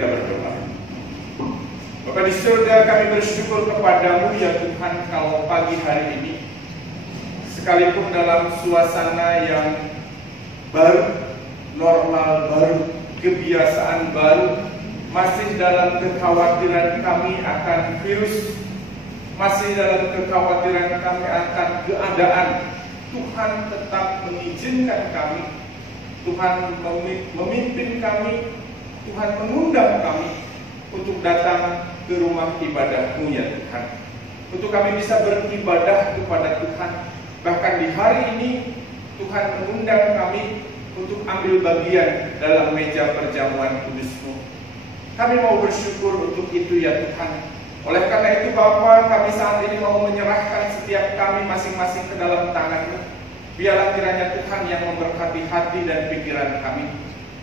kita berdoa. Bapa di surga, kami bersyukur kepadamu ya Tuhan, kalau pagi hari ini sekalipun dalam suasana yang baru, normal baru, kebiasaan baru, masih dalam kekhawatiran kami akan virus, masih dalam kekhawatiran kami akan keadaan, Tuhan tetap mengizinkan kami, Tuhan memimpin kami, Tuhan mengundang kami untuk datang ke rumah ibadah-Mu ya Tuhan, untuk kami bisa beribadah kepada Tuhan. Bahkan di hari ini Tuhan mengundang kami untuk ambil bagian dalam meja perjamuan kudus-Mu. Kami mau bersyukur untuk itu ya Tuhan. Oleh karena itu Bapa, kami saat ini mau menyerahkan setiap kami masing-masing ke dalam tangan-Mu. Biarlah kiranya Tuhan yang memberkati hati dan pikiran kami.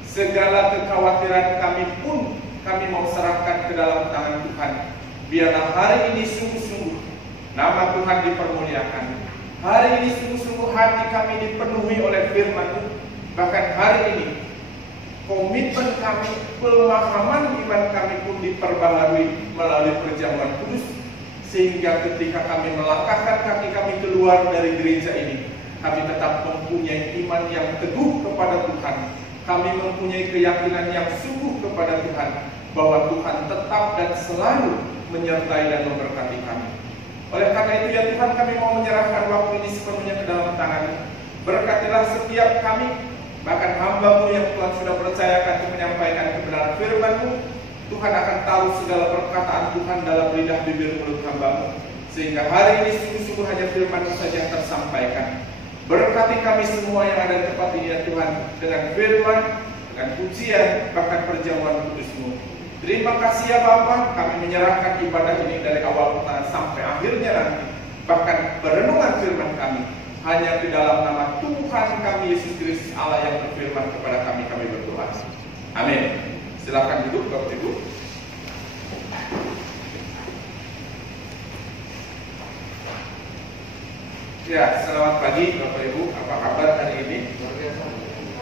Segala kekhawatiran kami pun kami mau serahkan ke dalam tangan Tuhan. Biarlah hari ini sungguh-sungguh nama Tuhan dipermuliakan. Hari ini sungguh-sungguh hati kami dipenuhi oleh firman-Mu. Bahkan hari ini komitmen kami, pemahaman iman kami pun diperbaharui melalui perjamuan kudus, sehingga ketika kami melangkahkan kaki kami keluar dari gereja ini, kami tetap mempunyai iman yang teguh kepada Tuhan. Kami mempunyai keyakinan yang sungguh kepada Tuhan, bahwa Tuhan tetap dan selalu menyertai dan memberkati kami. Oleh karena itu ya Tuhan, kami mau menyerahkan waktu ini sepenuhnya ke dalam tangan-Mu. Berkatilah setiap kami, bahkan hamba-Mu yang Tuhan sudah percayakan untuk menyampaikan kebenaran firman-Mu. Tuhan akan taruh segala perkataan Tuhan dalam lidah bibir mulut hamba-Mu, sehingga hari ini sungguh-sungguh hanya firman-Mu saja yang tersampaikan. Berkati kami semua yang ada di tempat ini ya Tuhan, dengan firman, dengan pujian, bahkan perjamuan kudus-Mu. Terima kasih ya Bapa, kami menyerahkan ibadah ini dari awal sampai akhirnya nanti. Bahkan perenungan firman kami hanya di dalam nama Tuhan kami Yesus Kristus Allah yang berfirman kepada kami, kami berdoa. Amin. Silakan duduk Bapak Ibu. Ya, selamat pagi Bapak Ibu. Apa kabar hari ini?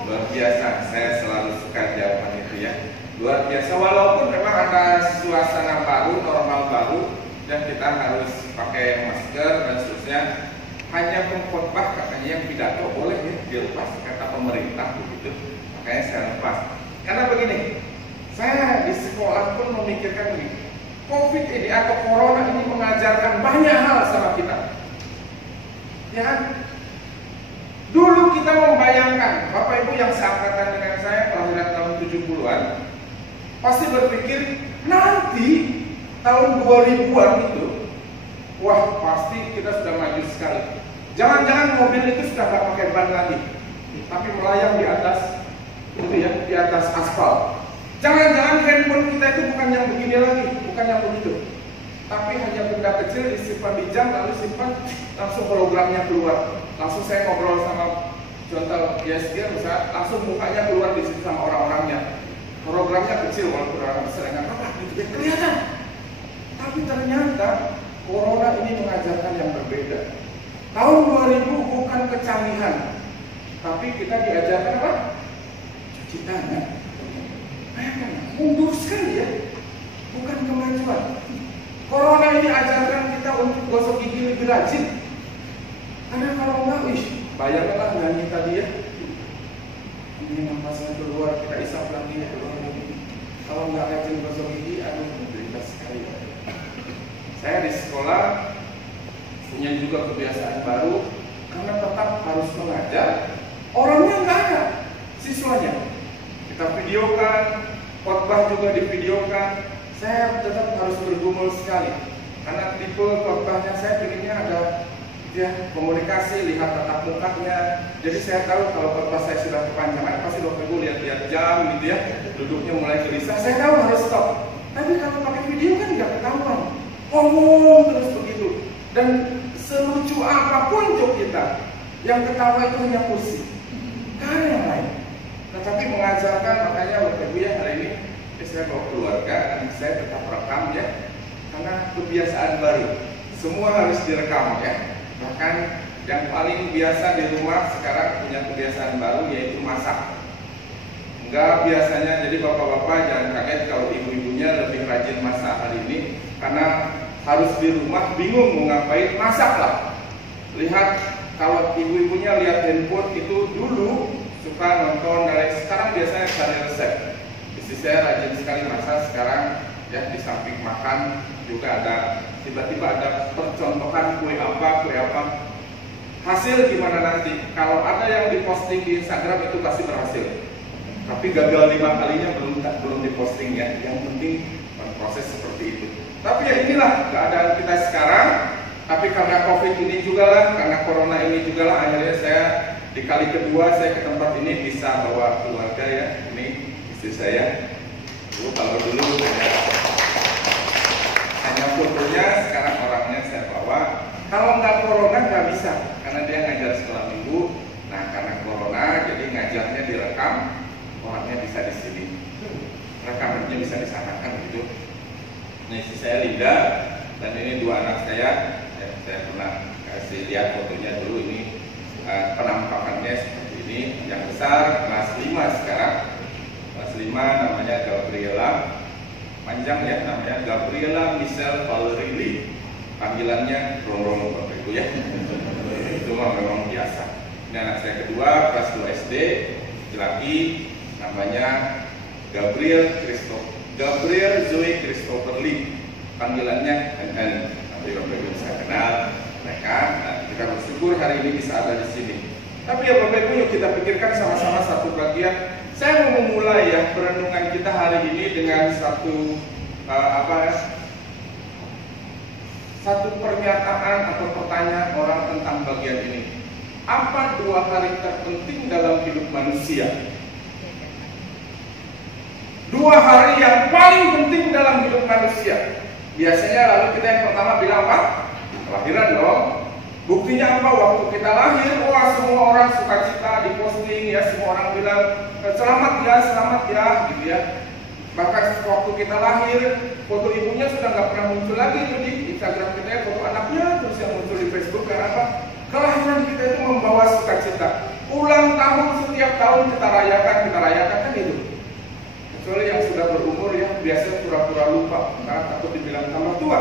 Luar biasa. Saya selalu suka jawaban itu ya. Luar biasa, walaupun memang ada suasana baru, normal baru, dan kita harus pakai masker dan seterusnya. Hanya pengkhotbah katanya yang pidato boleh ya dilepas, kata pemerintah begitu. Makanya saya lepas. Karena begini, saya di sekolah pun memikirkan begini, COVID ini atau Corona ini mengajarkan banyak hal sama kita. Ya kan? Dulu kita membayangkan, Bapak Ibu yang seangkatan dengan saya, kelahiran tahun 70-an, pasti berpikir nanti tahun 2000-an itu, wah pasti kita sudah maju sekali. Jangan-jangan mobil itu sudah nggak pakai ban lagi, tapi melayang di atas, itu ya, di atas aspal. Jangan-jangan handphone kita itu bukan yang begini lagi, bukan yang begitu, tapi hanya benda kecil disimpan di jam, lalu simpan, langsung hologramnya keluar. Langsung saya ngobrol sama contoh dia misalnya, langsung mukanya keluar di situ sama orang-orangnya. Hologramnya kecil walaupun orang besar nggak apa-apa, itu dia kelihatan. Tapi ternyata Corona ini mengajarkan yang berbeda. Tahun 2000 bukan kecanggihan, tapi kita diajarkan apa? Cuci tangan. Bayangkan, mundur sekali ya, bukan kemajuan. Corona ini ajarkan kita untuk gosok gigi lebih rajin. Karena kalau enggak, bayangkanlah nyanyi tadi ya. Ini napasnya keluar, kita isap lagi ya. Kalau nggak rajin gosok gigi, aduh menderita sekali. Saya di sekolah punya juga kebiasaan baru, karena tetap harus mengajar. Orangnya nggak ada, siswanya. Kita videokan, khotbah juga divideokan. Saya tetap harus bergumul sekali, karena tipe khotbahnya saya pengennya ada ya komunikasi, lihat tatap mukanya. Jadi saya tahu kalau khotbah saya sudah kepanjangan, pasti Bapak Ibu lihat-lihat jam gitu ya, duduknya mulai gelisah. Saya tahu harus stop. Tapi kalau pakai video kan nggak ketahuan, ngomong terus begitu. Dan selucu apapun joke kita, yang ketawa itu hanya pusing, karena yang lain. Tetapi mengajarkan, makanya Bapak Ibu ya hari ini saya bawa keluarga dan saya tetap rekam ya, karena kebiasaan baru, semua harus direkam ya. Bahkan yang paling biasa di rumah sekarang punya kebiasaan baru, yaitu masak. Enggak, biasanya jadi bapak-bapak jangan kaget kalau ibu-ibunya lebih rajin masak hari ini karena harus di rumah bingung mau ngapain, masaklah. Lihat kalau ibu-ibunya lihat handphone itu dulu suka nonton dari sekarang biasanya cari resep. Istri saya rajin sekali masak sekarang ya, di samping makan juga ada tiba-tiba ada percontohan kue apa. Hasil gimana nanti? Kalau ada yang diposting di Instagram itu pasti berhasil. Tapi gagal 5 kalinya belum diposting ya. Yang penting proses seperti itu. Tapi ya inilah keadaan kita sekarang. Tapi karena COVID ini juga lah, karena corona ini juga lah, akhirnya saya di kali kedua saya ke tempat ini bisa bawa keluarga ya. Ini istri saya. Kalau dulu hanya fotonya, sekarang orangnya saya bawa. Kalau nggak corona nggak bisa, karena dia ngajar sekolah minggu. Nah karena corona jadi ngajarnya direkam. Orangnya bisa di sini, rekamannya bisa di sana kan gitu. Ini istri saya Linda dan ini 2 anak saya pernah kasih lihat fotonya dulu. Ini penampakannya seperti ini. Yang besar kelas 5 sekarang, kelas 5 namanya Gabriela, panjang ya namanya Gabriela Michelle Valerie, panggilannya Rongrong Bapak Ibu ya. Itu mah memang biasa. Ini anak saya kedua kelas 2 SD, laki namanya Gabriel Zoe Christopher Lee, panggilannya NN. Nanti Bapak Ibu bisa kenal mereka. Nah, kita bersyukur hari ini bisa ada di sini. Tapi ya Bapak Ibu, yuk kita pikirkan sama-sama satu bagian. Saya mau memulai ya perenungan kita hari ini dengan satu satu pernyataan atau pertanyaan orang tentang bagian ini. Apa 2 hari terpenting dalam hidup manusia? 2 hari yang paling penting dalam hidup manusia. Biasanya lalu kita yang pertama bilang apa? Kelahiran dong. Buktinya apa? Waktu kita lahir, wah semua orang sukacita diposting ya, semua orang bilang selamat ya, gitu ya. Bahkan waktu kita lahir, foto ibunya sudah nggak pernah muncul lagi itu di Instagram kita ya, foto anaknya terus yang muncul di Facebook. Karena apa? Kelahiran kita itu membawa sukacita. Ulang tahun setiap tahun kita rayakan kan itu. Kecuali yang sudah berumur yang biasa pura-pura lupa karena takut dibilang tambah tua.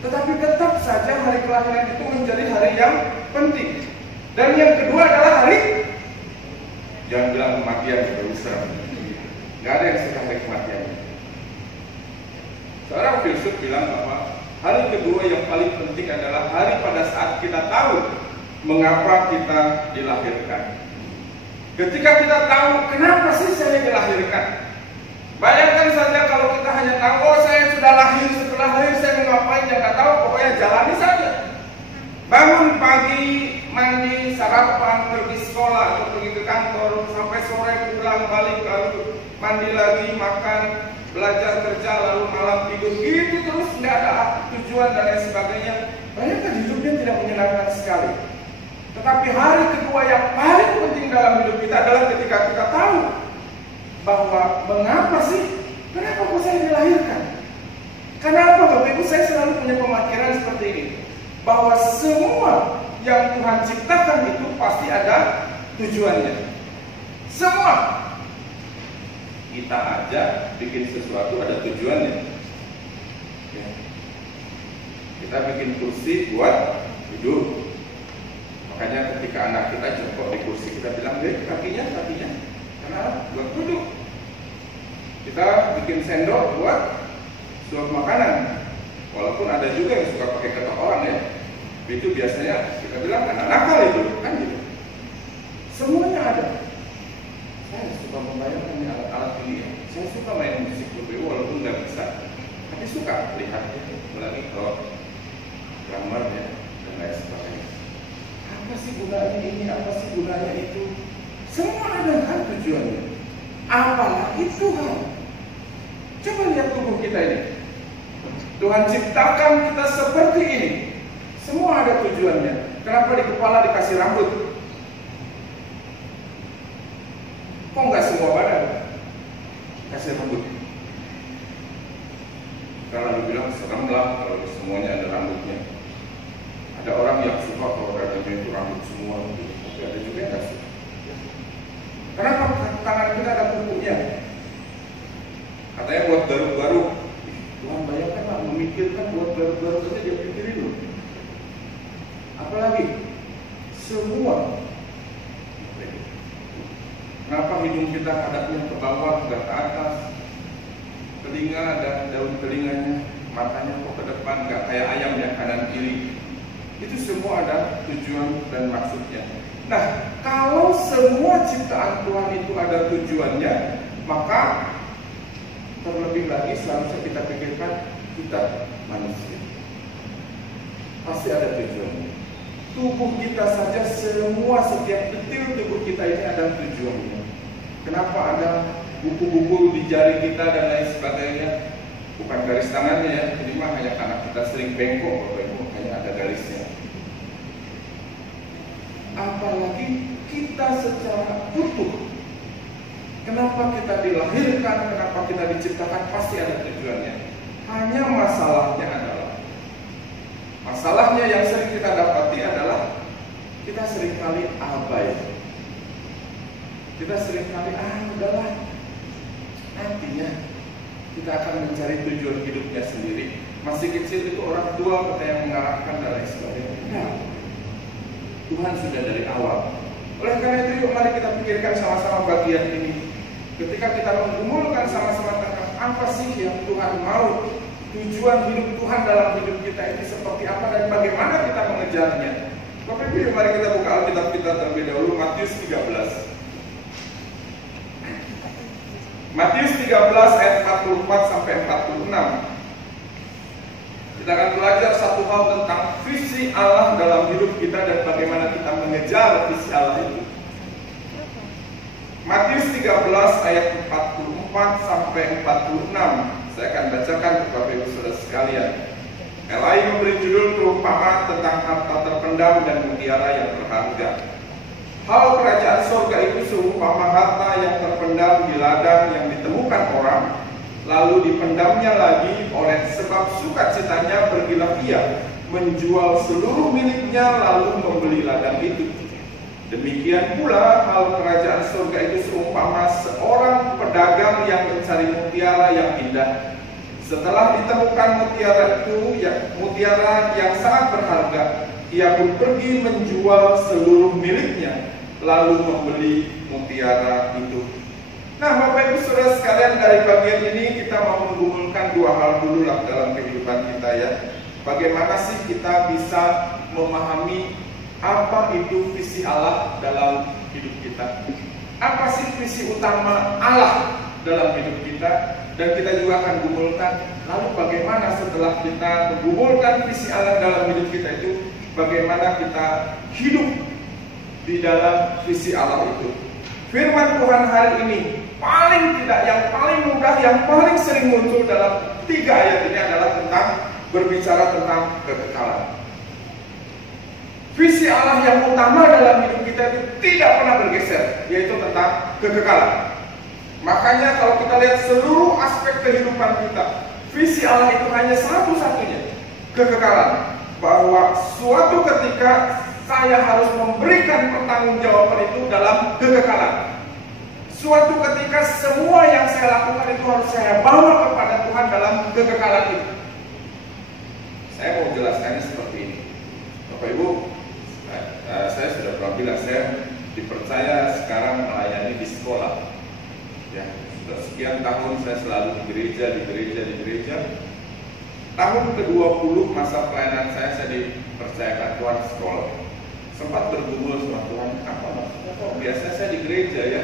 Tetapi tetap saja hari kelahiran itu menjadi hari yang penting. Dan yang kedua adalah hari, jangan bilang kematian, juga usah. Nggak ada yang suka hari kematian. Seorang filsuf bilang bahwa hari kedua yang paling penting adalah hari pada saat kita tahu mengapa kita dilahirkan. Ketika kita tahu kenapa sih saya dilahirkan. Bayangkan saja kalau kita hanya tahu, oh saya sudah lahir, setelah lahir saya mau ngapain, yang nggak tahu, pokoknya jalani saja. Bangun pagi, mandi, sarapan, pergi sekolah atau pergi ke kantor, sampai sore pulang balik, lalu mandi lagi, makan, belajar kerja, lalu malam tidur, gitu terus, nggak ada tujuan dan lain sebagainya. Bayangkan hidupnya tidak menyenangkan sekali. Tetapi hari kedua yang paling penting dalam hidup kita adalah ketika kita tahu bahwa mengapa sih, kenapa kok saya dilahirkan? Kenapa Bapak Ibu, saya selalu punya pemikiran seperti ini, bahwa semua yang Tuhan ciptakan itu pasti ada tujuannya. Semua. Kita aja bikin sesuatu ada tujuannya ya. Kita bikin kursi buat duduk. Makanya ketika anak kita jongkok di kursi, kita bilang, kakinya karena buat duduk. Kita bikin sendok buat suap makanan. Walaupun ada juga yang suka pakai ketok orang ya. Itu biasanya kita bilang anak nakal itu kan gitu. Semuanya ada. Saya suka membayangkan alat-alat ini ya. Saya suka main musik dulu walaupun nggak bisa. Tapi suka lihatnya melalui drummer ya dan lain sebagainya. Apa sih gunanya ini? Apa sih gunanya itu? Semua ada kan tujuannya. Apalagi Tuhan. Coba lihat tubuh kita ini. Tuhan ciptakan kita seperti ini. Semua ada tujuannya. Kenapa di kepala dikasih rambut? Kok nggak semua badan kasih rambut? Karena lu bilang serem lah kalau semuanya ada rambutnya. Ada orang yang suka kalau dadanya itu rambut semua, tapi ada juga yang nggak suka. Kenapa tangan kita ada kukunya? buat garuk-garuk. Tuhan bayangkan lah, memikirkan buat garuk-garuk saja dia pikirin loh. Apalagi semua. Kenapa hidung kita hadapnya ke bawah, nggak ke atas? Telinga ada daun telinganya, matanya kok ke depan, nggak kayak ayam yang kanan kiri. Itu semua ada tujuan dan maksudnya. Nah, kalau semua ciptaan Tuhan itu ada tujuannya, maka terlebih lagi seharusnya kita pikirkan kita manusia. Pasti ada tujuannya. Tubuh kita saja, semua setiap detil tubuh kita ini ada tujuannya. Kenapa ada buku-buku di jari kita dan lain sebagainya? Bukan garis tangannya ya, ini mah hanya karena kita sering bengkok, Bapak Ibu, hanya ada garisnya. Apalagi kita secara utuh. Kenapa kita dilahirkan, kenapa kita diciptakan, pasti ada tujuannya. Hanya masalahnya yang sering kita dapati adalah kita seringkali abai. Kita seringkali udahlah, nantinya kita akan mencari tujuan hidupnya sendiri. Masih kecil itu orang tua kita yang mengarahkan dan lain sebagainya. Nah, Tuhan sudah dari awal. Oleh karena itu, yuk mari kita pikirkan sama-sama bagian ini. Ketika kita menggumulkan sama-sama tentang apa sih yang Tuhan mau, tujuan hidup Tuhan dalam hidup kita ini seperti apa dan bagaimana kita mengejarnya. Bapak Ibu, mari kita buka Alkitab kita terlebih dahulu, Matius 13. Matius 13 ayat 44 sampai 46. Kita akan belajar satu hal tentang visi Allah dalam hidup kita dan bagaimana kita mengejar visi Allah itu. Matius 13 ayat 44 sampai 46. Saya akan bacakan kepada Bapak Ibu Saudara sekalian. Elai memberi judul perumpamaan tentang harta terpendam dan mutiara yang berharga. Hal kerajaan surga itu seumpama harta yang terpendam di ladang yang ditemukan orang, lalu dipendamnya lagi oleh sebab sukacitanya pergilah ia menjual seluruh miliknya lalu membeli ladang itu. Demikian pula hal kerajaan surga itu seumpama seorang pedagang yang mencari mutiara yang indah. Setelah ditemukan mutiara yang sangat berharga, ia pun pergi menjual seluruh miliknya lalu membeli mutiara itu. Nah, Bapak Ibu Saudara sekalian, dari bagian ini kita mau menggumulkan dua hal dulu lah dalam kehidupan kita ya. Bagaimana sih kita bisa memahami apa itu visi Allah dalam hidup kita? Apa sih visi utama Allah dalam hidup kita? Dan kita juga akan gumulkan, lalu bagaimana setelah kita menggumulkan visi Allah dalam hidup kita itu, bagaimana kita hidup di dalam visi Allah itu. Firman Tuhan hari ini yang paling mudah, yang paling sering muncul dalam 3 ayat ini adalah tentang berbicara tentang kekekalan. Visi Allah yang utama dalam hidup kita itu tidak pernah bergeser, yaitu tentang kekekalan. Makanya kalau kita lihat seluruh aspek kehidupan kita, visi Allah itu hanya satu-satunya, kekekalan. Bahwa suatu ketika saya harus memberikan pertanggungjawaban itu dalam kekekalan. Suatu ketika semua yang saya lakukan itu harus saya bawa kepada Tuhan dalam kekekalan itu. Saya mau jelaskannya seperti ini. Bapak Ibu, saya sudah pernah bilang, saya dipercaya sekarang melayani di sekolah. Ya, sudah sekian tahun saya selalu di gereja. Tahun ke-20 masa pelayanan saya dipercayakan Tuhan sekolah. Sempat bergumul sama Tuhan, apa maksudnya kok biasanya saya di gereja ya,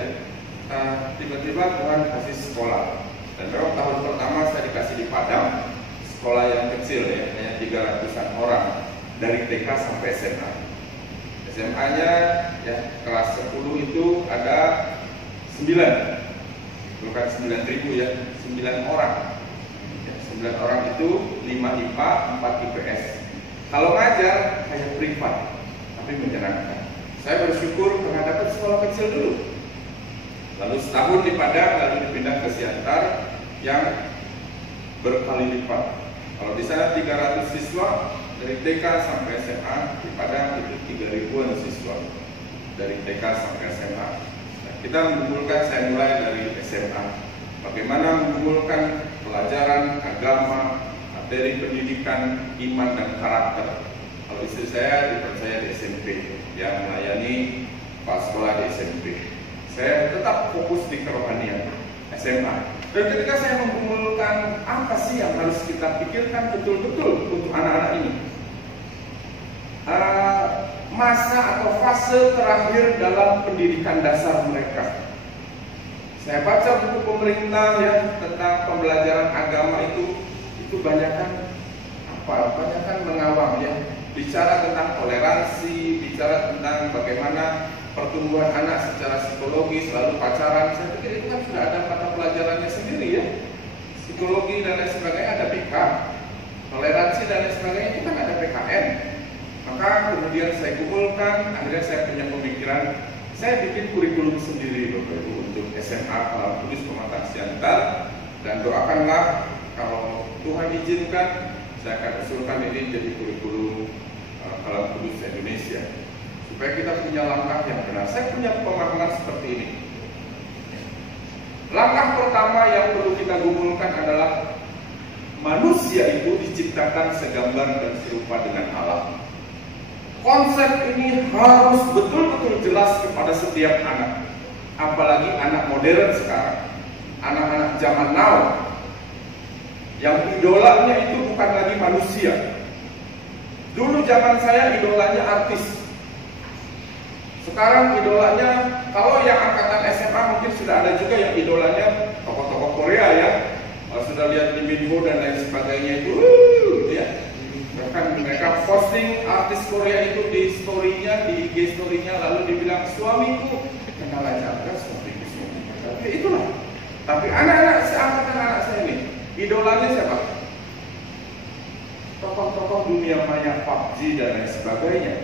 tiba-tiba Tuhan kasih sekolah. Dan memang tahun pertama saya dikasih di Padang, sekolah yang kecil ya, hanya 300-an orang dari TK sampai SMA. SMA-nya ya kelas 10 itu ada 9, bukan 9.000 ya, 9 orang. 9 orang itu 5 IPA, 4 IPS. Kalau ngajar hanya privat, tapi menyenangkan. Saya bersyukur karena dapat sekolah kecil dulu. Lalu setahun di Padang, lalu dipindah ke Siantar yang berkali lipat. Kalau di sana 300 siswa dari TK sampai SMA, di Padang itu 3.000-an siswa dari TK sampai SMA. Nah, kita menggumulkan, saya mulai dari SMA. Bagaimana menggumulkan pelajaran agama, materi pendidikan, iman dan karakter. Kalau istri saya dipercaya di SMP, yang melayani pas sekolah di SMP. Saya tetap fokus di kerohanian SMA. Dan ketika saya mengumpulkan apa sih yang harus kita pikirkan betul-betul untuk anak-anak ini, masa atau fase terakhir dalam pendidikan dasar mereka. Saya baca buku pemerintah ya tentang pembelajaran agama itu banyakkan mengawang ya, bicara tentang toleransi, bicara tentang bagaimana pertumbuhan anak secara psikologis, lalu pacaran. Saya pikir itu kan sudah ada mata pelajarannya sendiri ya, psikologi dan lain sebagainya ada BK, toleransi dan lain sebagainya itu kan ada PKN. Maka kemudian saya kumpulkan, akhirnya saya punya pemikiran, saya bikin kurikulum sendiri Bapak Ibu untuk SMA Kalam Kudus Pematang Siantar, dan doakanlah kalau Tuhan izinkan saya akan usulkan ini jadi kurikulum Kalam Kudus Indonesia supaya kita punya langkah yang benar. Saya punya pemahaman seperti ini. Langkah pertama yang perlu kita gumulkan adalah manusia itu diciptakan segambar dan serupa dengan Allah. Konsep ini harus betul-betul jelas kepada setiap anak, apalagi anak modern sekarang, anak-anak zaman now, yang idolanya itu bukan lagi manusia. Dulu zaman saya idolanya artis, sekarang idolanya, kalau yang angkatan SMA mungkin sudah ada juga yang idolanya tokoh-tokoh Korea ya, sudah lihat di Minho dan lain sebagainya itu, ya. Bahkan mereka posting artis Korea itu di story-nya, di IG story-nya, lalu dibilang suamiku kenal aja, suamiku. Tapi itulah. Tapi anak-anak seangkatan anak saya ini, idolanya siapa? Tokoh-tokoh dunia maya, PUBG dan lain sebagainya,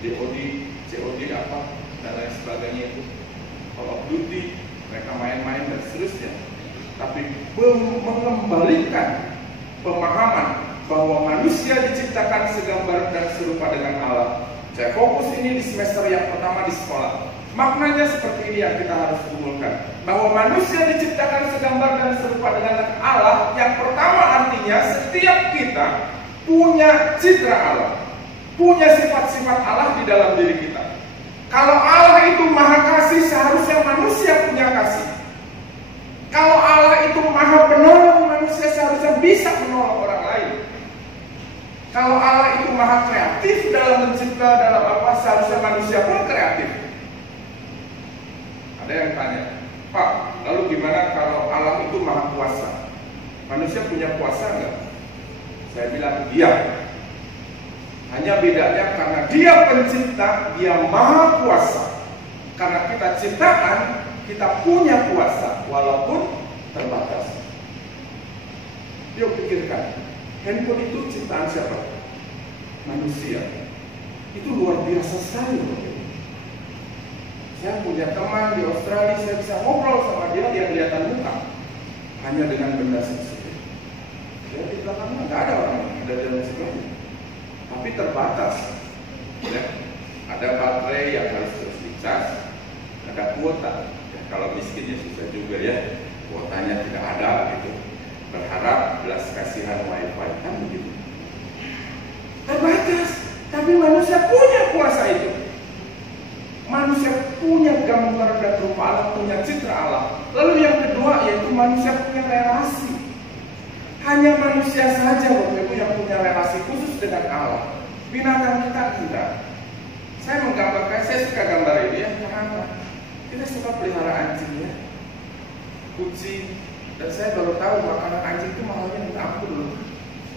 DOD, COD apa dan lain sebagainya itu, Call of Duty, mereka main-main dan seterusnya. Tapi mengembalikan pemahaman bahwa manusia diciptakan segambar dan serupa dengan Allah. Saya fokus ini di semester yang pertama di sekolah. Maknanya seperti ini yang kita harus kumpulkan, bahwa manusia diciptakan segambar dan serupa dengan Allah. Yang pertama artinya setiap kita punya citra Allah, punya sifat-sifat Allah di dalam diri kita. Kalau Allah itu maha kasih, seharusnya manusia punya kasih. Kalau Allah itu maha penolong, manusia seharusnya bisa menolong orang lain. Kalau Allah itu maha kreatif dalam mencipta, dalam apa, seharusnya manusia pun kreatif. Ada yang tanya, Pak, lalu gimana kalau Allah itu maha kuasa? Manusia punya kuasa enggak? Saya bilang iya. Hanya bedanya karena dia pencipta, dia maha kuasa. Karena kita ciptaan, kita punya kuasa, walaupun terbatas. Yuk pikirkan, handphone itu ciptaan siapa? Manusia. Itu luar biasa sekali. Saya punya teman di Australia, saya bisa ngobrol sama dia, dia kelihatan muka hanya dengan benda seperti itu. Ya, di belakangnya nggak ada orang, ada dan sebagainya. Tapi terbatas. Ya. Ada baterai yang harus terus dicas, ada kuota. Ya, kalau miskinnya susah juga ya, kuotanya tidak ada gitu. Berharap belas kasihan wifi kan begitu. Terbatas, tapi manusia punya kuasa itu. Manusia punya gambar dan rupa Allah, punya citra Allah. Lalu yang kedua yaitu manusia punya relasi. Hanya manusia saja Bapak Ibu yang punya relasi khusus dengan Allah. Binatang kita tidak. Saya menggambarkan, saya suka gambar ini ya, karena kita suka pelihara anjing ya, kucing. Dan saya baru tahu makanan anjing itu mahalnya minta ampun dulu.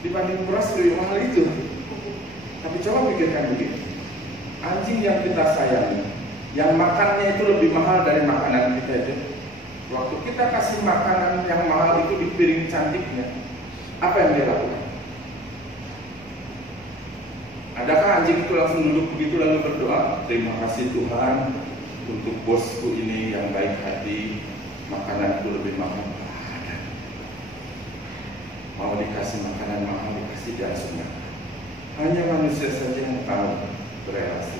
Dibanding beras lebih mahal itu. Tapi coba pikirkan begini, anjing yang kita sayangi, yang makannya itu lebih mahal dari makanan kita itu. Waktu kita kasih makanan yang mahal itu di piring cantiknya, apa yang dia lakukan? Adakah anjing itu langsung duduk begitu lalu berdoa, terima kasih Tuhan untuk bosku ini yang baik hati, makananku lebih mahal. Mau dikasih makanan mahal, dikasih jangan. Hanya manusia saja yang tahu berelasi.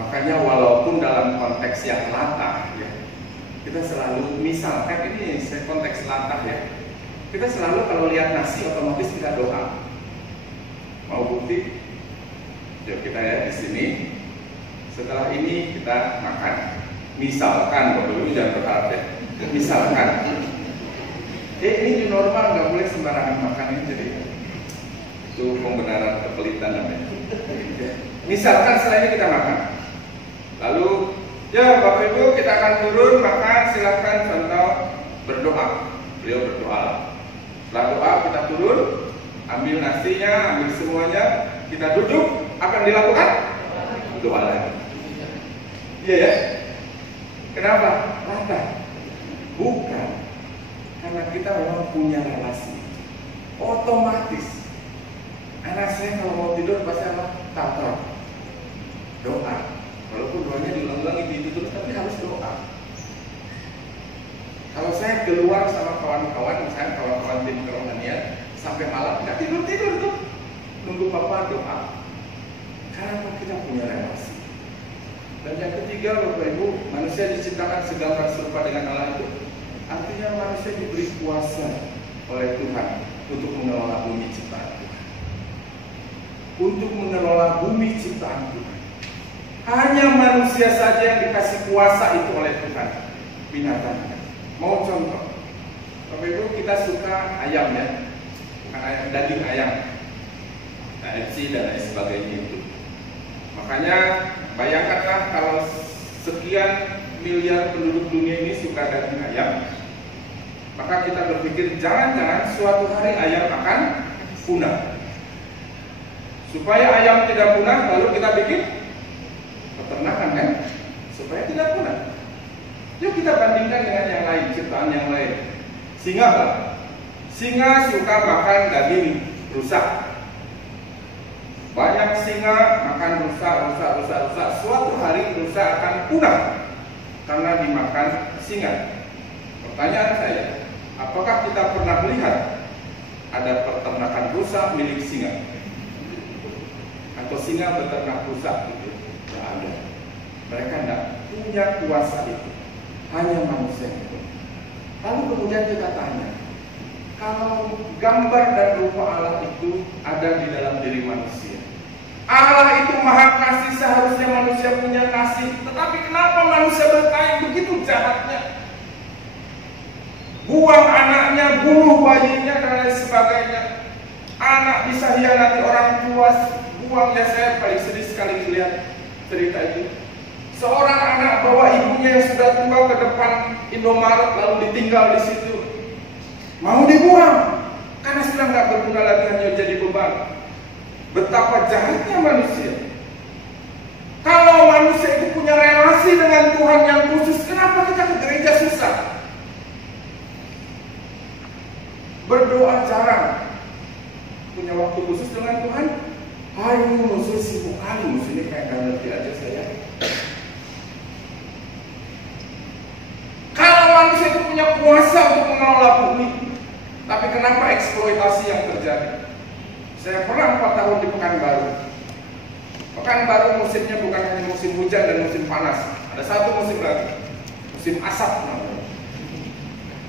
Makanya walaupun dalam konteks yang latah ya, kita selalu, misalkan ini saya konteks latah ya, kita selalu kalau lihat nasi otomatis kita doa. Mau bukti? Yuk kita ya di sini. Setelah ini kita makan. Misalkan, Bapak Ibu jangan berharap ya. Misalkan, ini new normal, nggak boleh sembarangan makan ini, jadi itu pembenaran kepelitan namanya. Misalkan setelah ini kita makan, lalu ya Bapak Ibu kita akan turun makan, silahkan contoh berdoa. Beliau berdoa. Setelah doa kita turun, ambil nasinya, ambil semuanya, kita duduk, akan dilakukan doa lagi. Iya ya? Kenapa? Latah? Bukan. Karena kita memang punya relasi. Otomatis anak saya kalau mau tidur pasti apa? Tatar. Doa. Walaupun doanya diulang-ulang itu terus, tapi harus doa. Kalau saya keluar sama kawan-kawan, misalnya kawan-kawan tim kerohanian, sampai malam nggak tidur tuh, nunggu papa doa. Karena kita punya relasi. Dan yang ketiga, Bapak Ibu, manusia diciptakan segambar serupa dengan Allah itu. Artinya manusia diberi kuasa oleh Tuhan untuk mengelola bumi ciptaan Tuhan. Untuk mengelola bumi ciptaan Tuhan. Hanya manusia saja yang dikasih kuasa itu oleh Tuhan. Binatang. Mau contoh? Bapak Ibu, kita suka ayam ya. Bukan ayam, daging ayam. KFC dan lain sebagainya itu. Makanya bayangkanlah kalau sekian miliar penduduk dunia ini suka daging ayam, maka kita berpikir jangan-jangan suatu hari ayam akan punah. Supaya ayam tidak punah, lalu kita bikin peternakan kan, supaya tidak punah. Yuk kita bandingkan dengan yang lain, ciptaan yang lain. Singa lah, singa suka makan daging rusa. Banyak singa makan rusa. Suatu hari rusa akan punah karena dimakan singa. Pertanyaan saya, apakah kita pernah melihat ada peternakan rusa milik singa? Atau singa beternak rusa gitu? Tidak ada. Mereka tidak punya kuasa itu. Hanya manusia itu. Lalu kemudian kita tanya, kalau gambar dan rupa Allah itu ada di dalam diri manusia, Allah itu maha kasih, seharusnya manusia punya kasih. Tetapi kenapa manusia berkelahi begitu jahatnya? Buang anaknya, bunuh bayinya dan lain sebagainya. Anak bisa hianati orang tua, buangnya. Saya paling sedih sekali melihat cerita itu. Seorang anak bawa ibunya yang sudah tua ke depan Indomaret lalu ditinggal di situ. Mau dibuang karena sudah nggak berguna lagi, hanya jadi beban. Betapa jahatnya manusia. Kalau manusia itu punya relasi dengan Tuhan yang khusus, kenapa kita ke gereja susah? Berdoa jarang. Punya waktu khusus dengan Tuhan? Ayo musuh sibuk kali, musuh ini kayak gak ngerti aja saya. Kalau manusia itu punya kuasa untuk mengelola bumi, tapi kenapa eksploitasi yang terjadi? Saya pernah 4 tahun di Pekanbaru. Pekanbaru musimnya bukan hanya musim hujan dan musim panas. Ada satu musim lagi, musim asap namanya.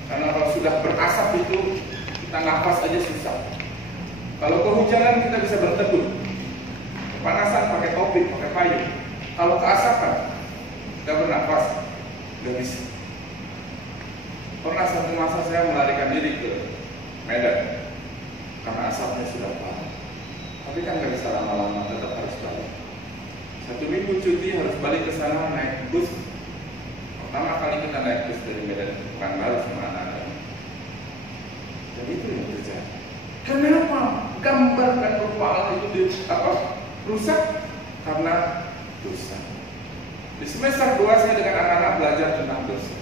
Karena kalau sudah berasap itu kita nafas aja susah. Kalau kehujanan kita bisa berteduh. Kepanasan pakai topi, pakai payung. Kalau keasapan nggak bernafas, nggak bisa. Pernah satu masa saya melarikan diri ke Medan karena asapnya sudah parah. Tapi kan nggak bisa lama-lama, tetap harus balik. 1 minggu cuti harus balik ke sana naik bus. Pertama kali kita naik bus dari Medan ke Pekanbaru sama anak-anak. Jadi itu yang terjadi. Kenapa gambar dan rupa Allah itu rusak? Karena dosa. Di semester 2 saya dengan anak-anak belajar tentang dosa.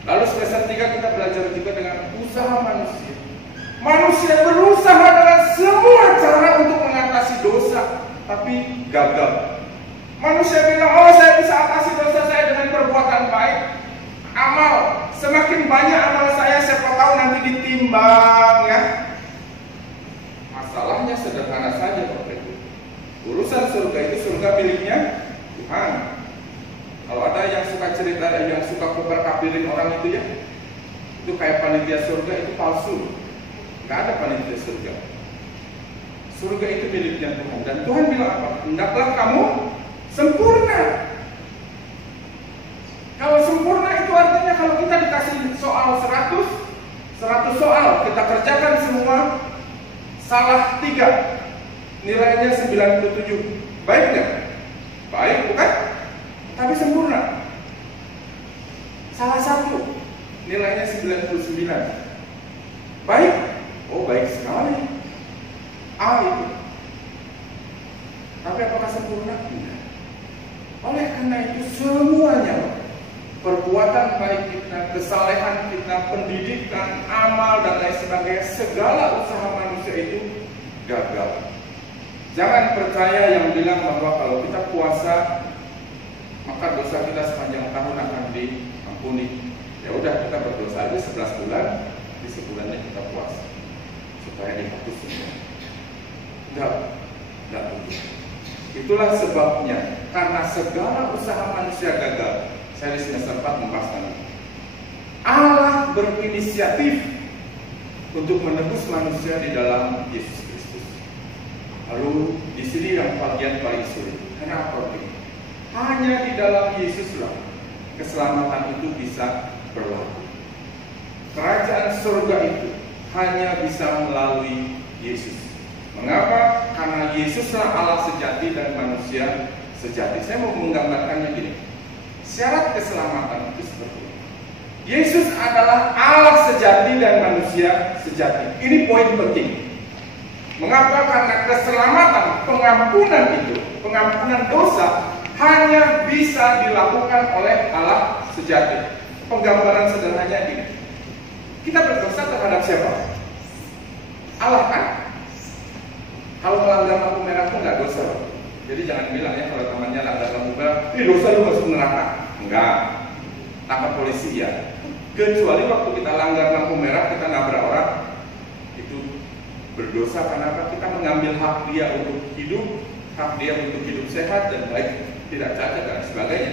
Lalu semester 3 kita belajar juga dengan usaha manusia. Manusia berusaha dengan semua cara untuk mengatasi dosa, tapi gagal. Manusia bilang, oh saya bisa atasi dosa saya dengan perbuatan baik. Amal, semakin banyak amal saya, siapa tahu nanti ditimbang ya. Masalahnya sederhana saja Bapak Ibu. Urusan surga itu surga miliknya Tuhan. Kalau ada yang suka cerita, yang suka koper-kapirin orang itu ya, itu kayak panitia surga, itu palsu. Nggak ada panitia surga. Surga itu miliknya Tuhan. Dan Tuhan bilang apa? Hendaklah kamu sempurna. Kalau sempurna itu artinya kalau kita dikasih soal 100 soal, kita kerjakan semua, salah 3, nilainya 97. Baik nggak? Baik, bukan? Tapi sempurna. Salah 1, nilainya 99. Baik? Oh, baik sekali. A itu. Tapi apakah sempurna? Tidak. Oleh karena itu semuanya, perbuatan baik kita, kesalehan kita, pendidikan, amal dan lain sebagainya, segala usaha manusia itu gagal. Jangan percaya yang bilang bahwa kalau kita puasa maka dosa kita sepanjang tahun akan diampuni. Ya udah, kita berdosa aja 11 bulan, di sebulannya kita puasa supaya dihapus semua. Enggak begitu. Itulah sebabnya, karena segala usaha manusia gagal. Saya di semester 4 membahaskan Allah berinisiatif untuk menebus manusia di dalam Yesus Kristus. Lalu di sini yang bagian paling sulit. Kenapa begitu? Hanya di dalam Yesuslah keselamatan itu bisa berlaku. Kerajaan surga itu hanya bisa melalui Yesus. Mengapa? Karena Yesuslah Allah sejati dan manusia sejati. Saya mau menggambarkannya gini. Syarat keselamatan itu seperti ini. Yesus adalah Allah sejati dan manusia sejati. Ini poin penting. Mengapa? Karena keselamatan, pengampunan itu, pengampunan dosa hanya bisa dilakukan oleh Allah sejati. Penggambaran sederhananya ini. Kita berdosa terhadap siapa? Allah kan? Kalau melanggar lampu merah itu nggak dosa. Jadi jangan bilang ya kalau temannya langgar lampu merah, dosa lu masuk neraka. Enggak. Tangkap polisi ya. Kecuali waktu kita langgar lampu merah, kita nabrak orang, itu berdosa karena apa? Kita mengambil hak dia untuk hidup, hak dia untuk hidup sehat dan baik, tidak cacat dan sebagainya.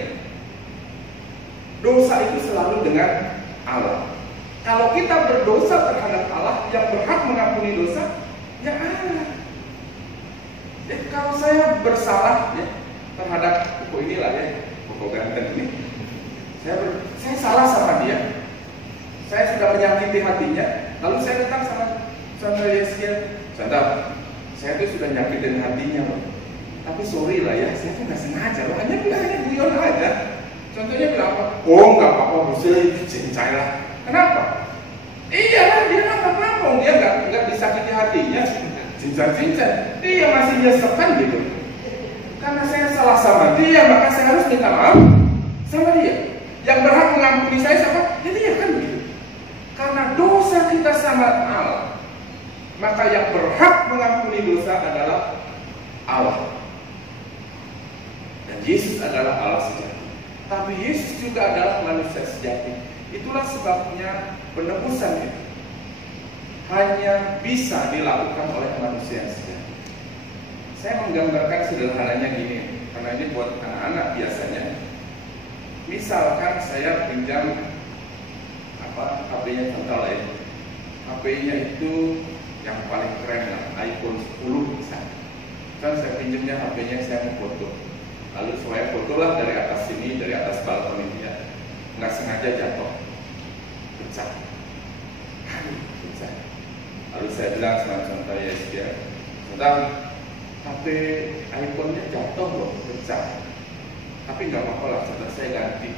Dosa itu selalu dengan Allah. Kalau kita berdosa terhadap Allah, yang berhak mengampuni dosa, ya Allah. Kalau saya bersalah ya, terhadap buku inilah ya, buku ganteng ini, saya salah sama dia, saya sudah menyakiti hatinya, lalu saya datang sama Yesus, contoh, saya itu sudah nyakitin hatinya loh, tapi sorry lah ya, saya tuh nggak sengaja loh, hanya guyon aja. Contohnya bilang apa? Oh nggak apa-apa, saya cincai lah. Kenapa? Iya, dia nggak apa-apa, dia nggak disakiti hatinya. Cincang-cincang, dia masih nyesekan gitu. Karena saya salah sama dia, maka saya harus minta maaf sama dia. Yang berhak mengampuni saya siapa? Ya dia kan begitu. Karena dosa kita sama Allah, maka yang berhak mengampuni dosa adalah Allah. Dan Yesus adalah Allah sejati. Tapi Yesus juga adalah manusia sejati. Itulah sebabnya penebusan itu hanya bisa dilakukan oleh manusia sejati. Saya menggambarkan sederhananya gini, karena ini buat anak-anak biasanya. Misalkan saya pinjam HP-nya contoh ya. HP-nya itu yang paling keren lah, iPhone 10 misalnya. Kan saya pinjamnya HP-nya, saya mau foto. Lalu saya fotolah dari atas sini, dari atas balkon ini ya. Nggak sengaja jatuh, pecah. Pecah. Lalu saya bilang sama contoh ya, contoh HP iPhone-nya jatuh loh, pecah. Tapi nggak apa-apa lah, contoh saya ganti.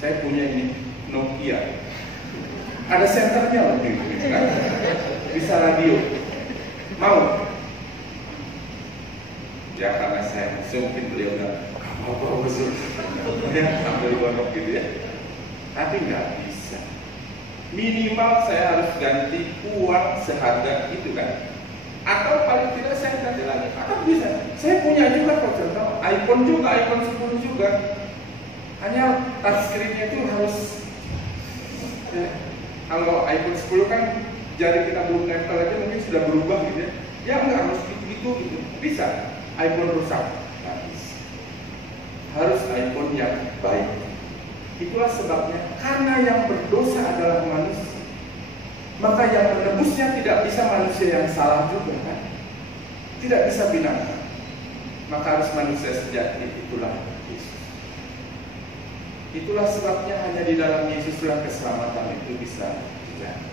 Saya punya ini Nokia, ada senternya loh, gitu kan? Bisa radio. Mau? Ya karena saya mungkin beliau udah apa-apa usul, ya sambil gondok gitu ya. Tapi nggak bisa. Minimal saya harus ganti uang seharga itu kan, atau paling tidak saya ganti lagi. Atau bisa, saya punya juga kok contoh iPhone juga, iPhone 10 juga. Hanya touchscreen-nya itu harus kalau iPhone 10 kan jari kita belum nempel aja mungkin sudah berubah gitu ya. Ya nggak harus gitu. Bisa iPhone rusak, nggak bisa. Harus iPhone yang baik. Itulah sebabnya, karena yang berdosa adalah manusia, maka yang menebusnya tidak bisa manusia yang salah juga kan? Tidak bisa binatang. Maka harus manusia sejati, itulah Yesus. Itulah sebabnya hanya di dalam Yesuslah keselamatan itu bisa terjadi.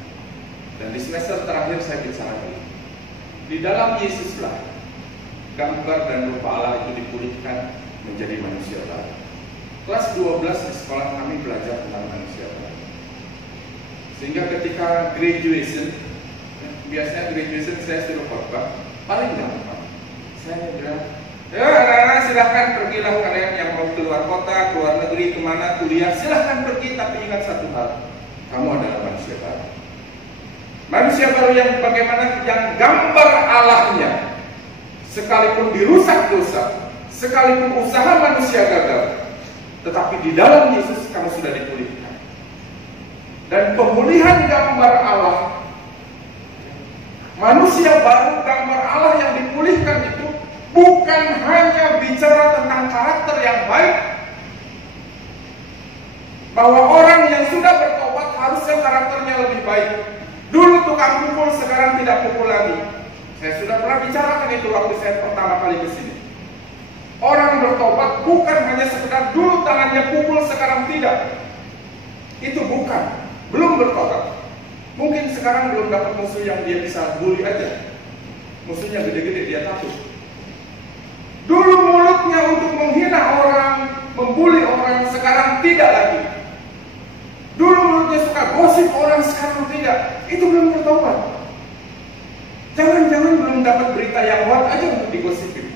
Dan di semester terakhir saya bicara ini. Di dalam Yesuslah gambar dan rupa Allah itu dipulihkan menjadi manusia baru. Kelas 12 di sekolah kami belajar tentang manusia baru. Sehingga ketika graduation, biasanya graduation saya suruh khotbah, paling gampang. Saya bilang, ya anak-anak silahkan pergilah kalian yang mau keluar kota, keluar negeri, kemana, kuliah, silahkan pergi, tapi ingat satu hal, kamu adalah manusia baru. Manusia baru yang bagaimana, yang gambar Allahnya, sekalipun dirusak dosa, sekalipun usaha manusia gagal, tetapi di dalam Yesus kamu sudah dipulihkan. Dan pemulihan gambar Allah, manusia baru, gambar Allah yang dipulihkan itu bukan hanya bicara tentang karakter yang baik, bahwa orang yang sudah bertobat harusnya karakternya lebih baik. Dulu tukang pukul, sekarang tidak pukul lagi. Saya sudah pernah bicarakan itu waktu saya pertama kali ke sini. Orang bertobat bukan hanya sekedar dulu tangannya pukul, sekarang tidak. Itu bukan, belum bertobat. Mungkin sekarang belum dapat musuh yang dia bisa bully aja. Musuhnya gede-gede, dia takut. Dulu mulutnya untuk menghina orang, membuli orang, sekarang tidak lagi. Dulu mulutnya suka gosip orang, sekarang tidak. Itu belum bertobat. Jangan-jangan belum dapat berita yang kuat aja untuk digosipin.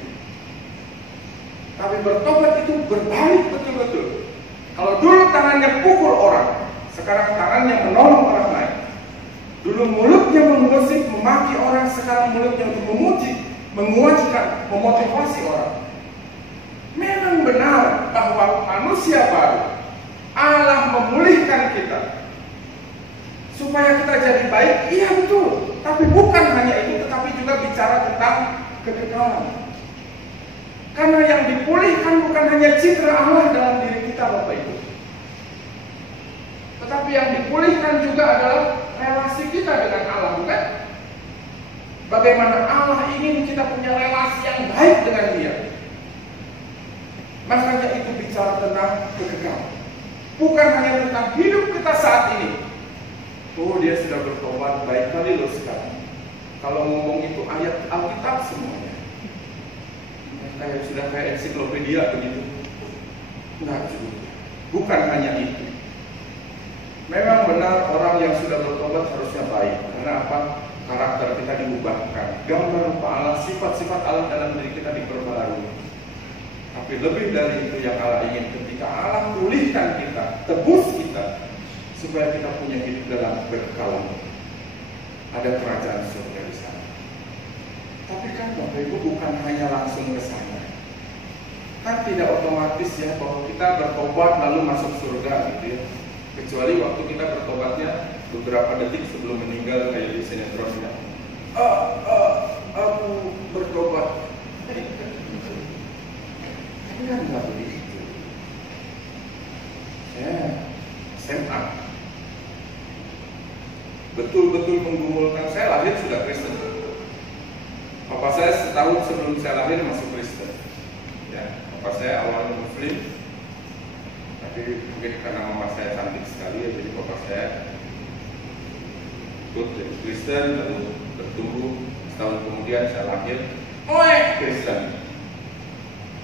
Tapi bertobat itu berbalik betul-betul. Kalau dulu tangannya pukul orang, sekarang tangannya menolong orang lain. Dulu mulutnya menggosip, memaki orang, sekarang mulutnya untuk memuji, menguatkan, memotivasi orang. Memang benar bahwa manusia baru, Allah memulihkan kita supaya kita jadi baik, iya betul. Tapi bukan hanya itu, tetapi juga bicara tentang kekekalan. Karena yang dipulihkan bukan hanya citra Allah dalam diri kita, Bapak Ibu, tetapi yang dipulihkan juga adalah relasi kita dengan Allah, bukan? Bagaimana Allah ingin kita punya relasi yang baik dengan Dia. Makanya itu bicara tentang kekekalan, bukan hanya tentang hidup kita saat ini. Oh, dia sudah bertobat, baik kali loh sekarang. Kalau ngomong itu ayat Alkitab semuanya, kayak sudah kayak ensiklopedia begitu. Enggak juga. Bukan hanya itu. Memang benar orang yang sudah bertobat harusnya baik. Karena apa? Karakter kita diubahkan. Gambar rupa Allah, sifat-sifat Allah dalam diri kita diperbarui. Tapi lebih dari itu yang Allah ingin, ketika Allah pulihkan kita, tebus kita, supaya kita punya hidup dalam berkekalan. Ada kerajaan surga di sana. Tapi kan Bapak Ibu bukan hanya langsung ke sana. Kan tidak otomatis ya bahwa kita bertobat lalu masuk surga gitu ya. Kecuali waktu kita bertobatnya beberapa detik sebelum meninggal kayak di sinetron ya. Aku bertobat. Tapi kan nggak begitu. Saya SMA betul-betul menggumulkan. Saya lahir sudah Kristen. Papa saya setahun sebelum saya lahir masuk Kristen. Ya, papa saya awalnya Muslim, tapi mungkin karena mama saya cantik sekali, ya, jadi papa saya ikut jadi Kristen, lalu bertumbuh. Setahun kemudian saya lahir, Kristen.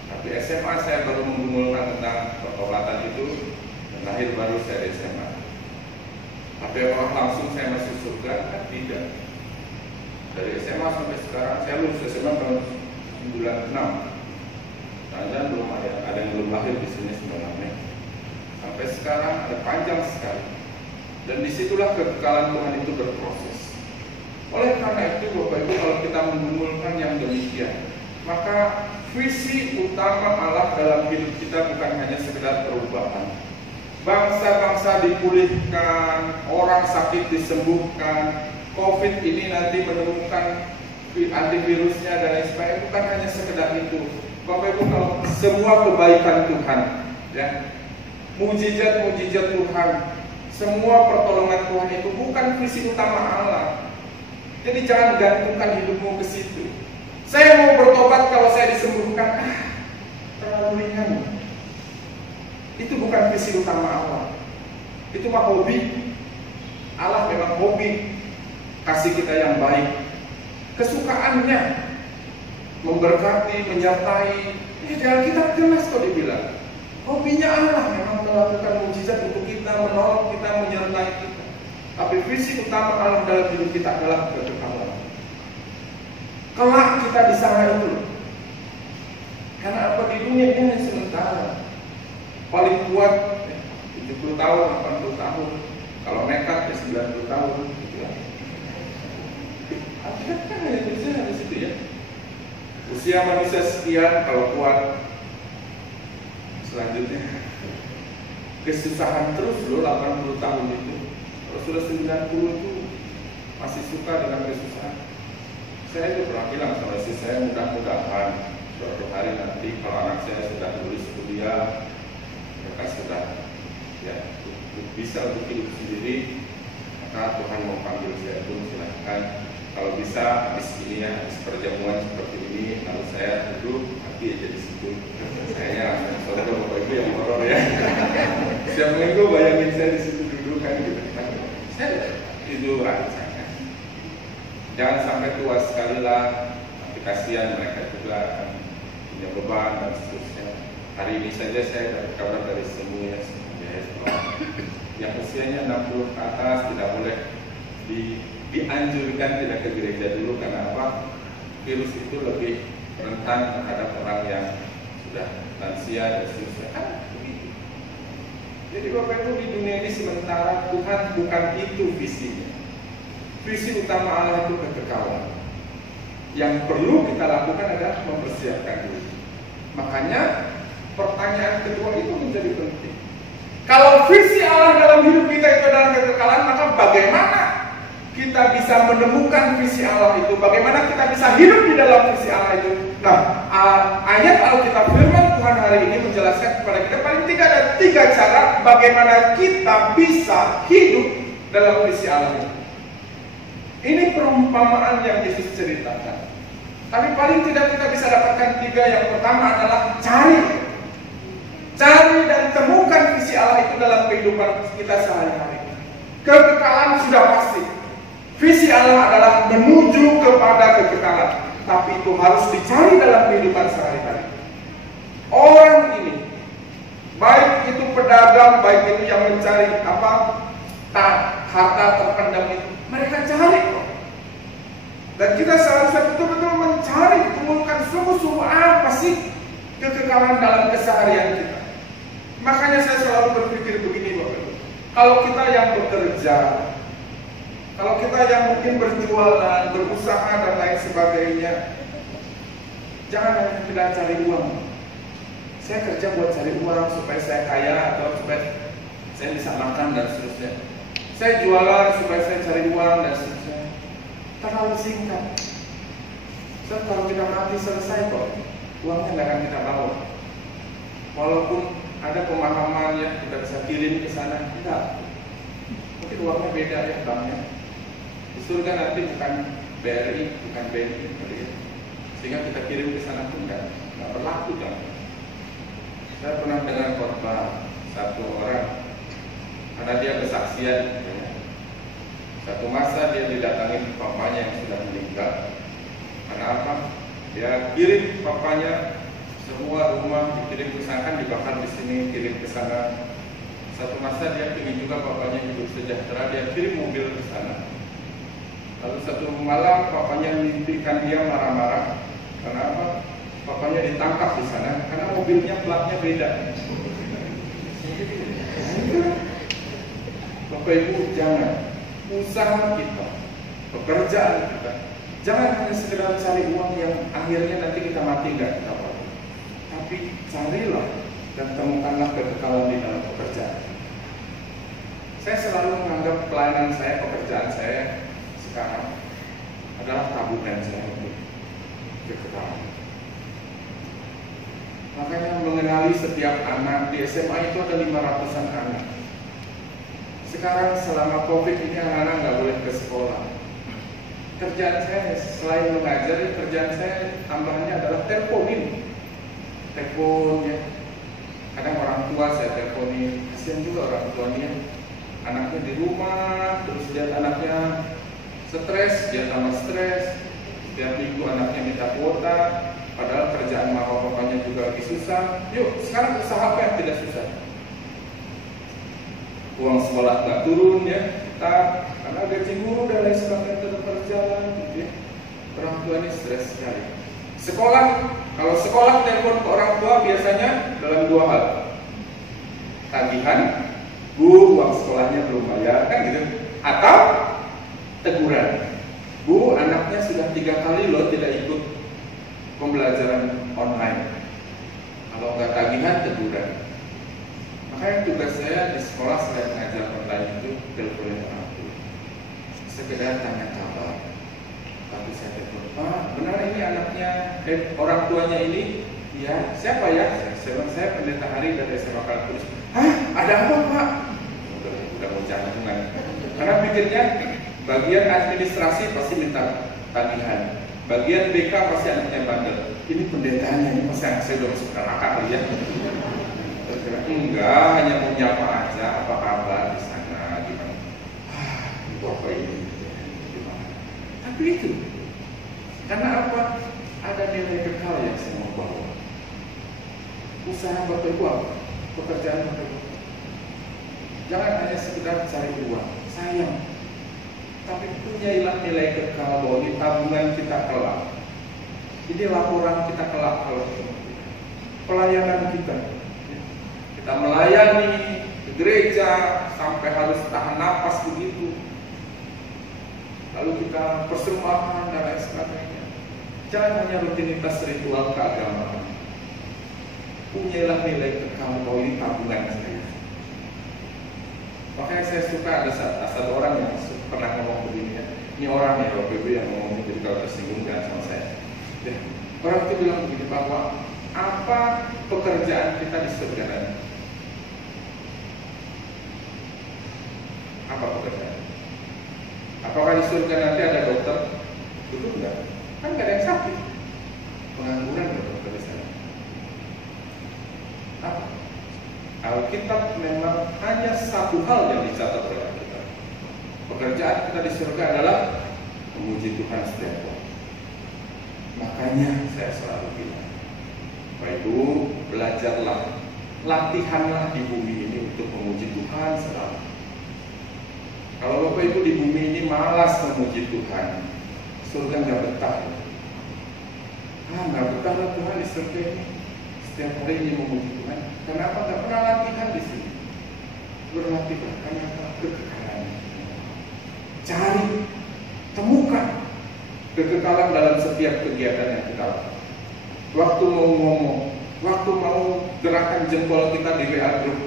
Tapi SMA saya baru menggumulkan tentang pertobatan itu, dan lahir baru saya di SMA. Tapi apakah langsung saya masuk surga? Kan tidak. Dari SMA sampai sekarang, saya lulus SMA tahun 96. Jangan belum ada yang belum lahir di sini sebenarnya. Sampai sekarang ada panjang sekali. Dan disitulah kekekalan Tuhan itu berproses. Oleh karena itu Bapak Ibu, kalau kita menggumulkan yang demikian, maka visi utama Allah dalam hidup kita bukan hanya sekedar perubahan. Bangsa-bangsa dipulihkan, orang sakit disembuhkan, COVID ini nanti menemukan antivirusnya dan lain sebagainya, bukan hanya sekedar itu. Bapak Ibu, kalau semua kebaikan Tuhan, ya, mujizat-mujizat Tuhan, semua pertolongan Tuhan itu bukan visi utama Allah. Jadi jangan gantungkan hidupmu ke situ. Saya mau bertobat kalau saya disembuhkan, terlalu ringan. Itu bukan visi utama Allah. Itu mah hobi. Allah memang hobi kasih kita yang baik. Kesukaannya memberkati, menyertai. Di Alkitab jelas kok dibilang. Hobinya Allah memang melakukan mujizat untuk kita, menolong kita, menyertai kita. Tapi visi utama Allah dalam hidup kita adalah kekekalan. Kelak kita di sana itu. Karena apa, di dunia ini hanya sementara. Paling kuat 70 tahun, 80 tahun. Kalau nekat ya 90 tahun gitu ya. Alkitab kan hanya tulisannya di situ ya. Usia manusia sekian kalau kuat. Selanjutnya kesusahan terus loh 80 tahun itu. Kalau sudah 90 itu masih suka dengan kesusahan. Saya juga pernah bilang sama istri saya, mudah-mudahan suatu hari nanti kalau anak saya sudah lulus kuliah, mereka sudah ya bisa untuk hidup sendiri, maka Tuhan mau panggil saya pun silahkan. Kalau bisa habis ini ya, habis perjamuan seperti ini, lalu saya duduk nanti aja di situ. Saya saudara bapak ibu yang horor ya. Setiap minggu bayangin saya di situ duduk kan gitu. Saya tiduran saya. Jangan sampai tua sekali lah, nanti kasihan mereka juga akan punya beban dan seterusnya. Hari ini saja saya dapat kabar dari semuanya yang usianya 60 ke atas tidak boleh dianjurkan tidak ke gereja dulu. Karena apa? Virus itu lebih rentan terhadap orang yang sudah lansia dan seterusnya. Jadi Bapak Ibu, di dunia ini sementara. Tuhan bukan itu visinya. Visi utama Allah itu kekekalan. Yang perlu kita lakukan adalah mempersiapkan diri. Makanya pertanyaan kedua itu menjadi penting. Kalau visi Allah dalam hidup kita itu adalah kekekalan, maka bagaimana kita bisa menemukan visi Allah itu? Bagaimana kita bisa hidup di dalam visi Allah itu? Nah, ayat Alkitab firman Tuhan hari ini menjelaskan kepada kita paling tidak ada 3 cara bagaimana kita bisa hidup dalam visi Allah itu. Ini perumpamaan yang Yesus ceritakan. Tapi paling tidak kita bisa dapatkan 3. Yang pertama adalah cari dan temukan visi Allah itu dalam kehidupan kita sehari-hari. Kekekalan sudah pasti. Visi Allah adalah menuju kepada kekekalan, tapi itu harus dicari dalam kehidupan sehari-hari. Orang ini, baik itu pedagang, baik itu yang mencari harta terpendam itu, mereka cari kok. Dan kita seharusnya betul-betul mencari, temukan sungguh-sungguh apa sih kekekalan dalam keseharian kita. Makanya saya selalu berpikir begini Bapak Ibu. Kalau kita yang bekerja, kalau kita yang mungkin berjualan, berusaha dan lain sebagainya, jangan hanya kita cari uang. Saya kerja buat cari uang supaya saya kaya atau supaya saya bisa makan dan seterusnya. Saya jualan supaya saya cari uang dan seterusnya. Terlalu singkat. So, kalau kita mati selesai kok, uangnya nggak akan kita bawa. Walaupun ada pemahaman yang kita bisa kirim ke sana, tidak. Mungkin uangnya beda ya banknya. Di surga nanti bukan BRI, bukan BNI, sehingga kita kirim ke sana pun nggak berlaku kan. Saya pernah dengar khotbah satu orang, karena dia bersaksian. Satu masa dia didatangi papanya yang sudah meninggal. Karena apa? Dia kirim papanya, semua rumah dikirim ke sana, kan dibakar di sini, kirim ke sana. Satu masa dia ingin juga papanya hidup sejahtera, dia kirim mobil ke sana. Lalu satu malam papanya mimpikan dia marah-marah. Karena apa? Papanya ditangkap di sana karena mobilnya platnya beda. Bapak Ibu, jangan. Usaha kita, pekerjaan kita, jangan hanya sekedar cari uang yang akhirnya nanti kita mati nggak kita apa. Tapi carilah dan temukanlah kekekalan di dalam pekerjaan. Saya selalu menganggap pelayanan saya, pekerjaan saya sekarang adalah tabungan saya untuk kekekalan. Makanya mengenali setiap anak. Di SMA itu ada 500-an anak. Sekarang selama COVID ini anak-anak nggak boleh ke sekolah. Kerjaan saya selain mengajar, kerjaan saya tambahannya adalah teleponin. Telepon ya. Kadang orang tua saya teleponin. Kasihan juga orang tuanya. Anaknya di rumah, terus lihat anaknya stres, dia tambah stres. Setiap minggu anaknya minta kuota, padahal kerjaan mama bapaknya juga lagi susah. Yuk, sekarang usaha apa yang tidak susah? Uang sekolah nggak turun ya, karena gaji guru dan lain sebagainya tetap berjalan. Gitu ya. Orang tua ini stres sekali. Sekolah, kalau sekolah telepon ke orang tua biasanya dalam dua hal. Tagihan, Bu, uang sekolahnya belum bayar, kan gitu. Atau teguran. Bu, anaknya sudah 3 kali loh tidak ikut pembelajaran online. Kalau nggak tagihan, teguran. Makanya tugas saya di sekolah selain mengajar online itu teleponin orang tua. Sekedar tanya kabar. Tapi saya telepon, Pak, benar ini anaknya, orang tuanya ini? Ya, siapa ya? Saya pendeta Hari dari SMA Kalkulus. Hah? Ada apa, Pak? Udah mau jangan. Karena pikirnya bagian administrasi pasti minta tagihan, bagian BK pasti anaknya bandel. Ini pendetanya, ini pasti anak saya udah masuk neraka kali ya. Enggak, hanya mau nyapa aja, apa kabar di sana, gimana? Ibu apa ini? Gimana? Tapi itu, karena apa? Ada nilai kekal yang saya mau bawa. Usaha Bapak Ibu apa? Pekerjaan Bapak Ibu. Jangan hanya sekedar cari uang, sayang. Tapi punyailah nilai kekal bahwa ini tabungan kita kelak. Ini laporan kita kelak kalau pelayanan kita. Kita melayani ke gereja sampai harus tahan napas begitu. Lalu kita persembahan dan lain sebagainya. Jangan hanya rutinitas ritual keagamaan. Punyailah nilai kekal bahwa ini tabungan saya. Makanya saya suka ada satu orang yang pernah ngomong begini ya. Ini orang ya Bapak Ibu yang ngomong, jadi kalau tersinggung jangan sama saya. Ya. Orang itu bilang begini, bahwa apa pekerjaan kita di surga nanti? Apa pekerjaan? Apakah di surga nanti ada dokter? Itu enggak. Kan nggak ada yang sakit. Pengangguran dokter di sana. Apa? Alkitab memang hanya satu hal yang dicatat oleh Alkitab. Pekerjaan kita di surga adalah memuji Tuhan setiap waktu. Makanya saya selalu bilang, Bapak Ibu, belajarlah, latihanlah di bumi ini untuk memuji Tuhan selalu. Kalau Bapak Ibu di bumi ini malas memuji Tuhan, surga nggak betah. Nggak betah lah Tuhan di surga ini. Setiap hari ini memuji Tuhan. Kenapa nggak pernah latihan di sini? Berlatihlah karena kekekalan. Cari, temukan kekekalan dalam setiap kegiatan yang kita lakukan. Waktu mau ngomong, waktu mau gerakan jempol kita di WA group,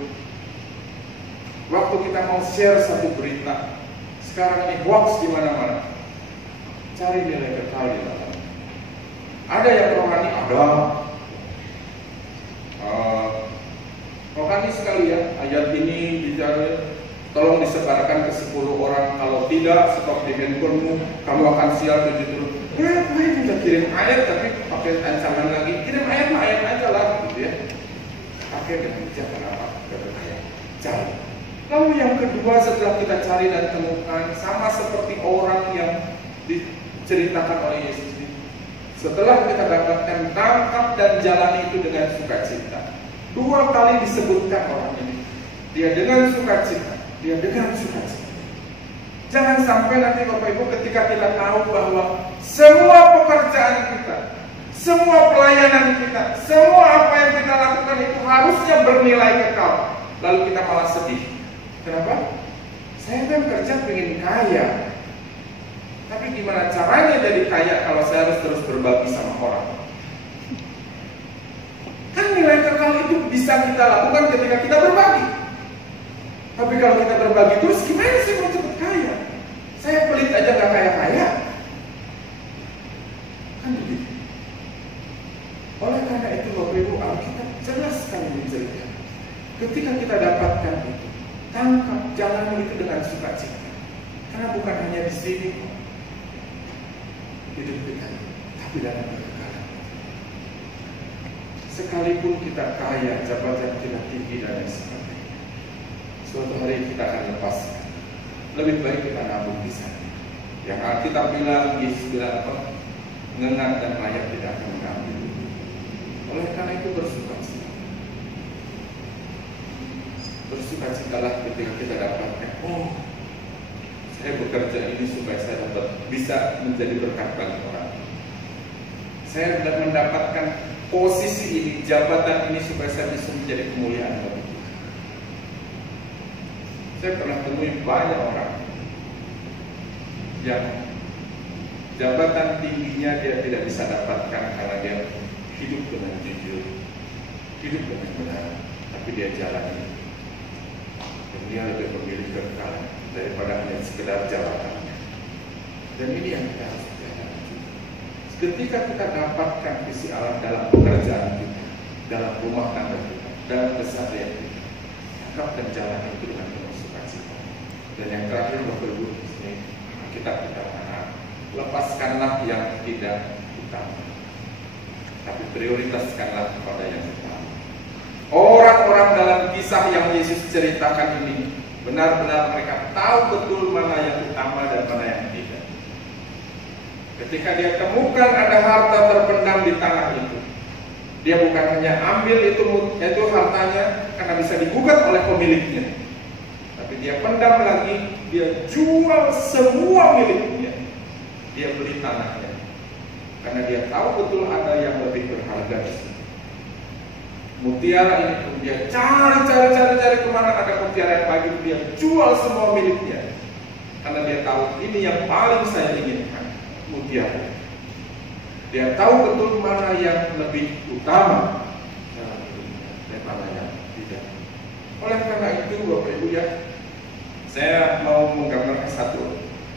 waktu kita mau share satu berita. Sekarang ini hoax di mana-mana. Cari nilai kekal di dalam. Ada yang rohani, ada. Rohani sekali ya, ayat ini bicara tolong disebarkan ke 10 orang, kalau tidak stop di handphonemu, kamu akan sial begitu. Ya, kita kirim ayat tapi pakai ancaman lagi. Kirim ayat mah ayat aja lah gitu ya. Pakai dengan jangan apa? Cari. Lalu yang kedua setelah kita cari dan temukan, sama seperti orang yang diceritakan oleh Yesus ini. Setelah kita dapatkan, tangkap dan jalani itu dengan sukacita. 2 kali disebutkan orang ini. Dia dengan sukacita. Dia dengan sukacita. Jangan sampai nanti Bapak Ibu ketika kita tahu bahwa semua pekerjaan kita, semua pelayanan kita, semua apa yang kita lakukan itu harusnya bernilai kekal. Lalu kita malah sedih. Kenapa? Saya kan kerja pengen kaya. Tapi gimana caranya jadi kaya kalau saya harus terus berbagi sama orang? Kan nilai kekal itu bisa kita lakukan ketika kita berbagi. Tapi kalau kita berbagi terus, gimana sih mau cepat kaya? Saya pelit aja gak kaya-kaya. Kan begitu. Oleh karena itu Bapak Ibu, Alkitab jalani itu dengan sukacita. Karena bukan hanya di sini hidup kita, tapi dalam kekekalan. Sekalipun kita kaya, jabatan kita tinggi dan lain sebagainya, suatu hari kita akan lepaskan. Lebih baik kita nabung di sana. Yang Alkitab bilang, Yesus bilang apa? Ngengat dan layak tidak akan mengambil. Oleh karena itu bersukacita. Bersukacitalah ketika kita dapatkan. Oh, saya bekerja ini supaya saya bisa menjadi berkat bagi orang. Saya mendapatkan posisi ini, jabatan ini supaya saya bisa menjadi kemuliaan bagi Tuhan. Saya pernah temui banyak orang yang jabatan tingginya dia tidak bisa dapatkan karena dia hidup dengan jujur, hidup dengan benar, tapi dia jalani. Dan dia lebih memilih kekekalan daripada hanya sekedar jabatannya. Dan ini yang kita harus jalani. Ketika kita dapatkan visi Allah dalam pekerjaan kita, dalam rumah tangga kita, dalam keseharian kita, tangkap dan jalani itu dengan penuh sukacita. Dan yang terakhir, Bapak Ibu, di sini kita lepaskanlah yang tidak utama, tapi prioritaskanlah kepada yang utama. Orang-orang dalam kisah yang Yesus ceritakan ini benar-benar mereka tahu betul mana yang utama dan mana yang tidak. Ketika dia temukan ada harta terpendam di tanah itu, dia bukan hanya ambil itu hartanya karena bisa digugat oleh pemiliknya, tapi dia pendam lagi, dia jual semua miliknya, dia beli tanahnya, karena dia tahu betul ada yang lebih berharga di situ. Mutiara ini pun dia cari kemana ada mutiara yang bagus, dia jual semua miliknya, karena dia tahu ini yang paling saya inginkan, mutiara. Dia tahu betul mana yang lebih utama dalam hidupnya dan mana yang tidak. Oleh karena itu, Bapak Ibu ya, saya mau menggambarkan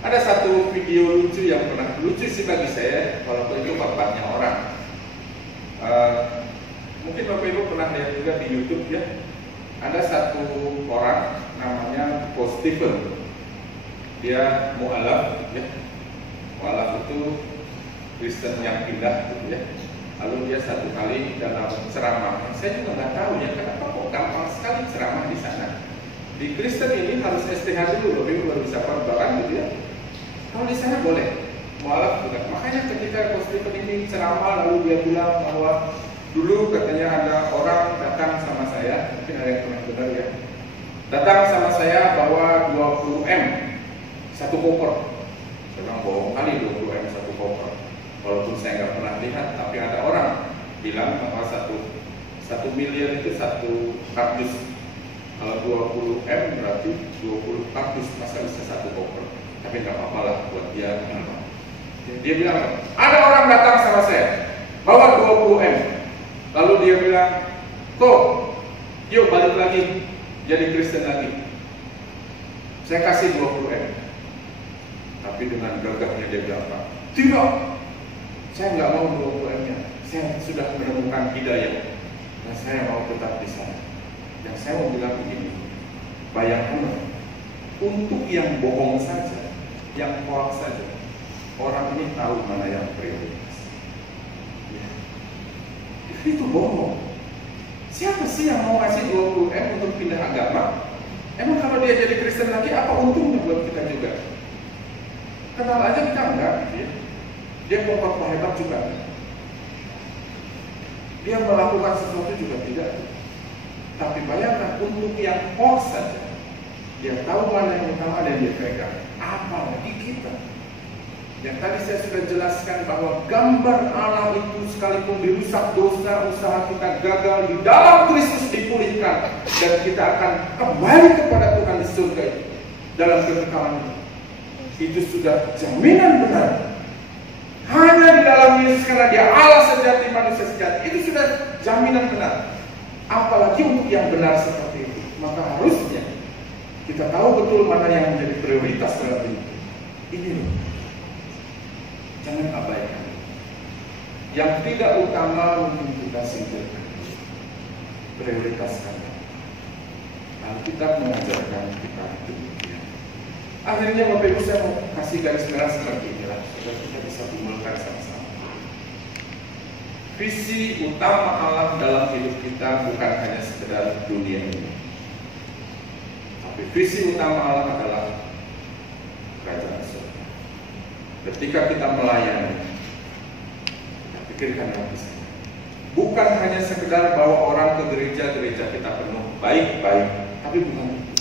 ada satu video lucu yang pernah lucu sih bagi saya, walaupun itu bapaknya orang. Mungkin Bapak Ibu pernah lihat juga di YouTube ya. Ada satu orang namanya Paul Stephen. Dia mu'alaf ya. Mu'alaf itu Kristen yang pindah gitu ya. Lalu dia satu kali dalam ceramah, saya juga nggak tahu ya kenapa kok gampang sekali ceramah di sana. Di Kristen ini harus STH dulu, Bapak Ibu baru bisa khotbah gitu ya. Kalau di sana boleh, mu'alaf juga. Makanya ketika Paul Stephen ini ceramah, lalu dia bilang bahwa dulu katanya ada orang datang sama saya, mungkin ada yang pernah dengar ya, datang sama saya bawa 20M satu koper. Saya bilang bohong kali 20M satu koper. Walaupun saya nggak pernah lihat, tapi ada orang bilang bahwa 1 miliar itu satu kardus. Kalau 20M berarti 20 kardus, masa bisa satu koper. Tapi nggak apa-apa lah buat dia. Dia bilang, ada orang datang sama saya bawa 20M. Lalu dia bilang, "Tuh, yuk balik lagi jadi Kristen lagi. Saya kasih 20M." Tapi dengan gagahnya dia bilang, "Tidak, saya nggak mau 20M-nya. Saya sudah menemukan hidayah dan saya mau tetap di sana." Dan saya mau bilang begini, bayangkan untuk yang bohong saja, yang hoax saja, orang ini tahu mana yang prioritas. Itu bohong. Siapa sih yang mau ngasih 20M untuk pindah agama? Emang kalau dia jadi Kristen lagi, apa untungnya buat kita juga? Kenal aja kita enggak gitu ya. Dia pokok hebat juga. Dia melakukan sesuatu juga tidak. Tapi bayangkan untuk yang hoax saja, dia tahu mana yang utama dan dia pegang. Apalagi kita. Yang tadi saya sudah jelaskan bahwa gambar Allah itu sekalipun dirusak dosa, usaha kita gagal, di dalam Kristus dipulihkan dan kita akan kembali kepada Tuhan di surga itu dalam kekekalan itu. Itu sudah jaminan benar. Hanya di dalam Yesus karena Dia Allah sejati, manusia sejati. Itu sudah jaminan benar. Apalagi untuk yang benar seperti itu, maka harusnya kita tahu betul mana yang menjadi prioritas dalam hidup. Ini loh. Jangan abaikan. Yang tidak utama mungkin kita singkirkan. Prioritaskan. Alkitab mengajarkan kita demikian. Akhirnya Bapak Ibu, saya mau kasih garis merah seperti inilah, supaya kita bisa kumpulkan sama-sama. Visi utama Allah dalam hidup kita bukan hanya sekedar dunia ini, tapi visi utama Allah adalah kerajaan surga. Ketika kita melayani, kita pikirkan lagi saja. Bukan hanya sekedar bawa orang ke gereja kita penuh baik-baik, tapi bukan itu.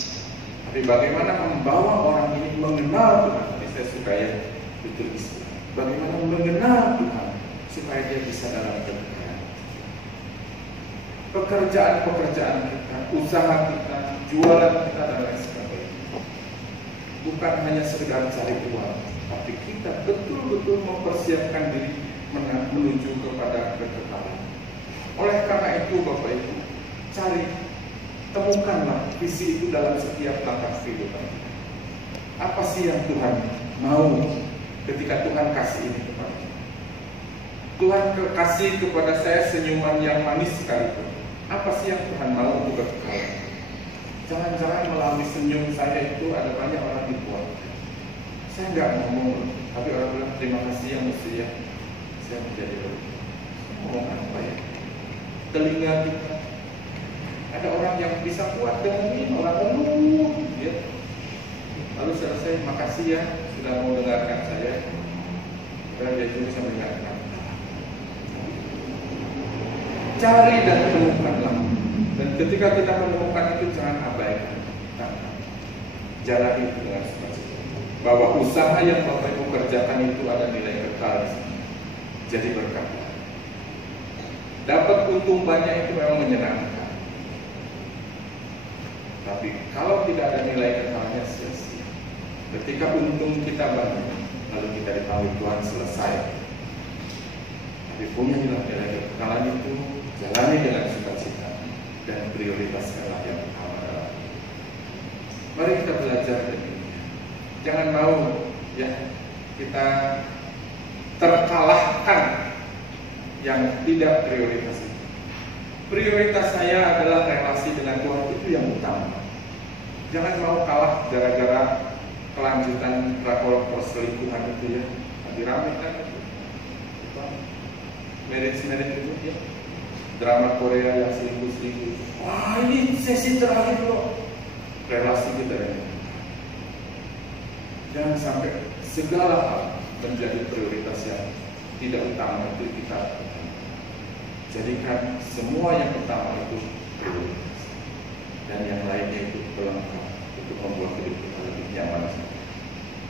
Tapi bagaimana membawa orang ini mengenal Tuhan. Ini saya suka ya, itu istilah. Bagaimana mengenal Tuhan supaya dia bisa dalam kekayaan. Pekerjaan-pekerjaan kita, usaha kita, jualan kita dan lain sebagainya, bukan hanya sekedar cari uang, tapi kita betul-betul mempersiapkan diri menuju kepada kekekalan. Oleh karena itu Bapak Ibu, temukanlah visi itu dalam setiap langkah kehidupan. Apa sih yang Tuhan mau ketika Tuhan kasih ini kepada kita? Tuhan kasih kepada saya senyuman yang manis sekalipun. Apa sih yang Tuhan mau untuk kekekalan? Jangan-jangan melalui senyum saya itu ada banyak orang dibuat. Saya nggak ngomong, tapi orang bilang terima kasih yang mulia. Saya menjadi lebih. Ngomong apa ya? Telinga kita. Ada orang yang bisa kuat dengan ini, orang ya. Lalu selesai, makasih ya sudah mau dengarkan saya. Karena dia juga bisa mendengarkan. Cari dan temukanlah. Dan ketika kita menemukan itu jangan abaikan. Jalani itu dengan sukacita. Bahwa usaha yang Bapak Ibu kerjakan itu ada nilai kekal. Jadi berkat. Dapat untung banyak itu memang menyenangkan. Tapi kalau tidak ada nilai kekalnya sia-sia. Ketika untung kita banyak, lalu kita dipanggil Tuhan selesai. Tapi punya nilai kekekalan itu, jalani dengan sukacita dan prioritaskanlah yang utama dalam hidup. Mari kita belajar demikian. Jangan mau ya kita terkalahkan yang tidak prioritas itu. Prioritas saya adalah relasi dengan Tuhan, itu yang utama. Jangan mau kalah gara-gara kelanjutan drakor perselingkuhan itu ya. Lagi rame kan itu. Marriage itu ya. Drama Korea yang selingkuh-selingkuh. Wah, ini sesi terakhir loh. Relasi kita ya. Jangan sampai segala hal menjadi prioritas yang tidak utama itu kita. Jadikan semua yang utama itu prioritas, dan yang lainnya itu pelengkap untuk membuat hidup kita lebih nyaman.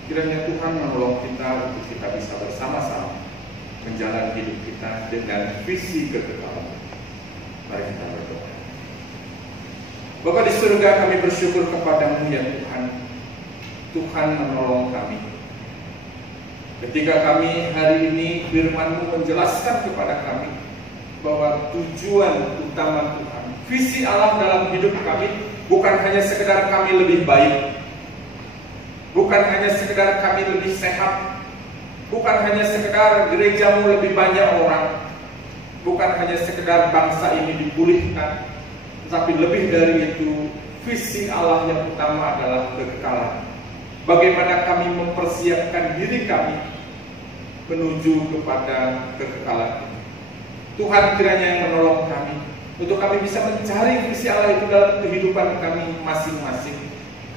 Kiranya Tuhan menolong kita untuk kita bisa bersama-sama menjalani hidup kita dengan visi kekekalan. Mari kita berdoa. Bapa di surga, kami bersyukur kepadamu ya Tuhan. Tuhan menolong kami. Ketika kami hari ini firman-Mu menjelaskan kepada kami bahwa tujuan utama Tuhan, visi Allah dalam hidup kami bukan hanya sekedar kami lebih baik, bukan hanya sekedar kami lebih sehat, bukan hanya sekedar gerejamu lebih banyak orang, bukan hanya sekedar bangsa ini dipulihkan, tetapi lebih dari itu, visi Allah yang utama adalah kekekalan. Bagaimana kami mempersiapkan diri kami menuju kepada kekekalan. Tuhan kiranya yang menolong kami untuk kami bisa mencari visi Allah itu dalam kehidupan kami masing-masing.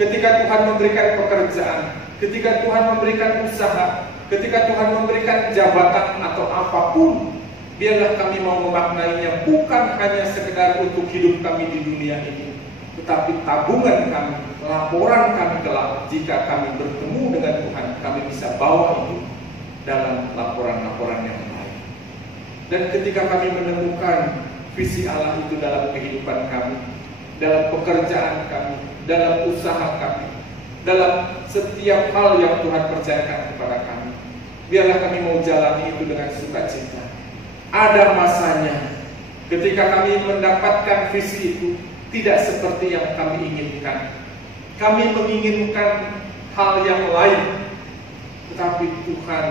Ketika Tuhan memberikan pekerjaan, ketika Tuhan memberikan usaha, ketika Tuhan memberikan jabatan atau apapun, biarlah kami mau memaknainya bukan hanya sekedar untuk hidup kami di dunia ini, tetapi tabungan kami, laporan kami kelak jika kami bertemu dengan Tuhan, kami bisa bawa itu dalam laporan-laporan yang lain. Dan ketika kami menemukan visi Allah itu dalam kehidupan kami, dalam pekerjaan kami, dalam usaha kami, dalam setiap hal yang Tuhan percayakan kepada kami, biarlah kami mau jalani itu dengan sukacita. Ada masanya ketika kami mendapatkan visi itu tidak seperti yang kami inginkan. Kami menginginkan hal yang lain, tetapi Tuhan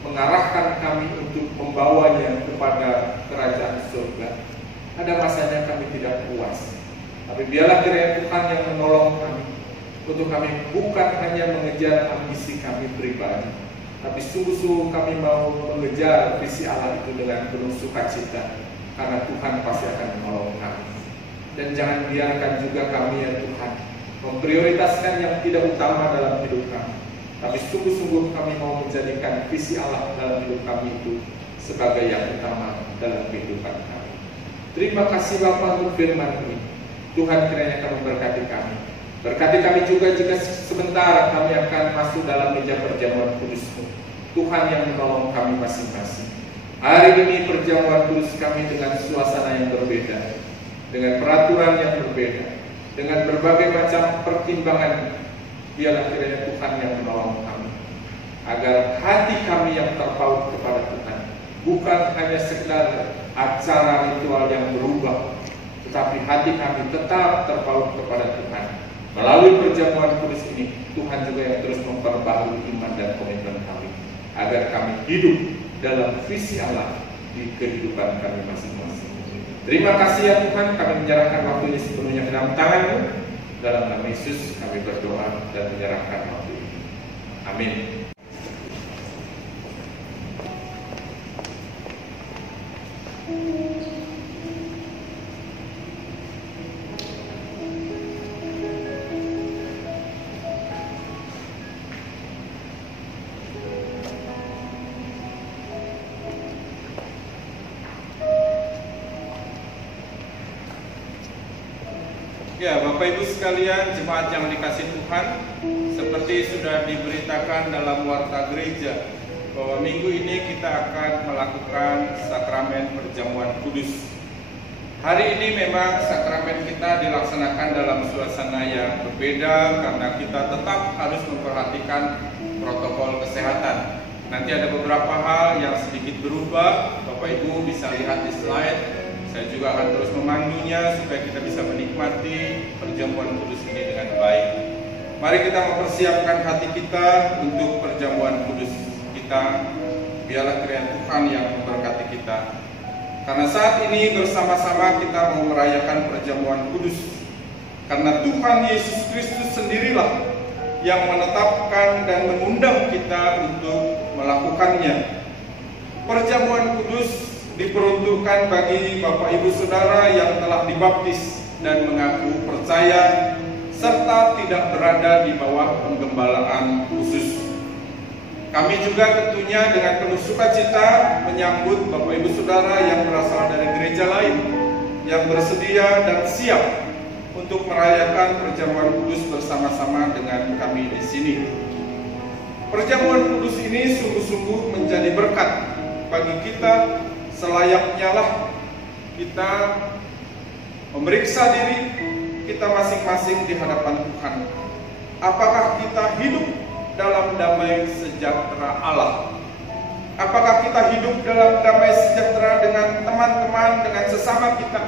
mengarahkan kami untuk membawanya kepada kerajaan surga. Ada masanya kami tidak puas. Tapi biarlah kiranya Tuhan yang menolong kami, untuk kami bukan hanya mengejar ambisi kami pribadi, tapi sungguh-sungguh kami mau mengejar visi Allah itu dengan penuh sukacita, karena Tuhan pasti akan menolong kami. Dan jangan biarkan juga kami ya Tuhan memprioritaskan yang tidak utama dalam hidup kami, tapi sungguh-sungguh kami mau menjadikan visi Allah dalam hidup kami itu sebagai yang utama dalam kehidupan kami. Terima kasih Bapa untuk firman ini. Tuhan kiranya akan memberkati kami. Berkati kami juga jika sebentar kami akan masuk dalam meja perjamuan kudus-Mu. Tuhan yang menolong kami masing-masing. Hari ini perjamuan kudus kami dengan suasana yang berbeda, dengan peraturan yang berbeda, dengan berbagai macam pertimbangan. Biarlah kiranya Tuhan yang menolong kami, agar hati kami yang terpaut kepada Tuhan bukan hanya sekedar acara ritual yang berubah, tetapi hati kami tetap terpaut kepada Tuhan. Melalui perjamuan kudus ini, Tuhan juga yang terus memperbaharui iman dan komitmen kami, agar kami hidup dalam visi Allah di kehidupan kami masing-masing. Terima kasih ya Tuhan, kami menyerahkan waktu ini sepenuhnya ke dalam tangan-Mu. Dalam nama Yesus kami berdoa dan menyerahkan waktu ini. Amin. Ya, Bapak Ibu sekalian, jemaat yang dikasih Tuhan, seperti sudah diberitakan dalam warta gereja, bahwa minggu ini kita akan melakukan sakramen perjamuan kudus. Hari ini memang sakramen kita dilaksanakan dalam suasana yang berbeda, karena kita tetap harus memperhatikan protokol kesehatan. Nanti ada beberapa hal yang sedikit berubah, Bapak Ibu bisa lihat di slide. Saya juga akan terus memandunya supaya kita bisa menikmati perjamuan kudus ini dengan baik. Mari kita mempersiapkan hati kita untuk perjamuan kudus kita. Biarlah kiranya Tuhan yang memberkati kita. Karena saat ini bersama-sama kita mau merayakan perjamuan kudus. Karena Tuhan Yesus Kristus sendirilah yang menetapkan dan mengundang kita untuk melakukannya. Perjamuan kudus diperuntukkan bagi Bapak Ibu Saudara yang telah dibaptis dan mengaku percaya serta tidak berada di bawah penggembalaan khusus. Kami juga tentunya dengan penuh sukacita menyambut Bapak Ibu Saudara yang berasal dari gereja lain yang bersedia dan siap untuk merayakan perjamuan kudus bersama-sama dengan kami di sini. Perjamuan kudus ini sungguh-sungguh menjadi berkat bagi kita. Selayaknya lah kita memeriksa diri kita masing-masing di hadapan Tuhan. Apakah kita hidup dalam damai sejahtera Allah? Apakah kita hidup dalam damai sejahtera dengan teman-teman, dengan sesama kita,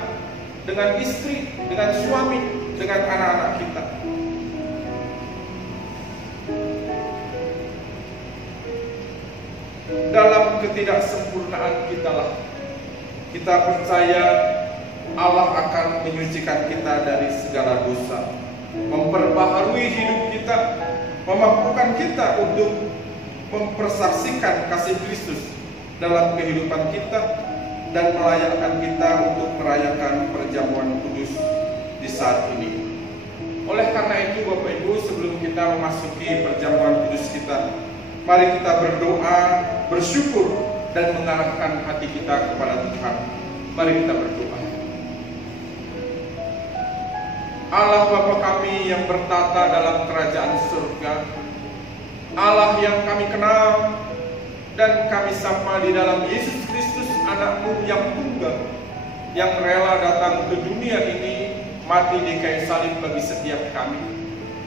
dengan istri, dengan suami, dengan anak-anak kita? Dalam ketidaksempurnaan kita lah, kita percaya Allah akan menyucikan kita dari segala dosa, memperbaharui hidup kita, memampukan kita untuk mempersaksikan kasih Kristus dalam kehidupan kita, dan melayakkan kita untuk merayakan perjamuan kudus di saat ini. Oleh karena itu Bapak Ibu, sebelum kita memasuki perjamuan kudus kita, mari kita berdoa, bersyukur, dan mengarahkan hati kita kepada Tuhan. Mari kita berdoa. Allah Bapa kami yang bertata dalam kerajaan surga, Allah yang kami kenal dan kami sapa di dalam Yesus Kristus, anak-Mu yang tunggal, yang rela datang ke dunia ini, mati di kayu salib bagi setiap kami.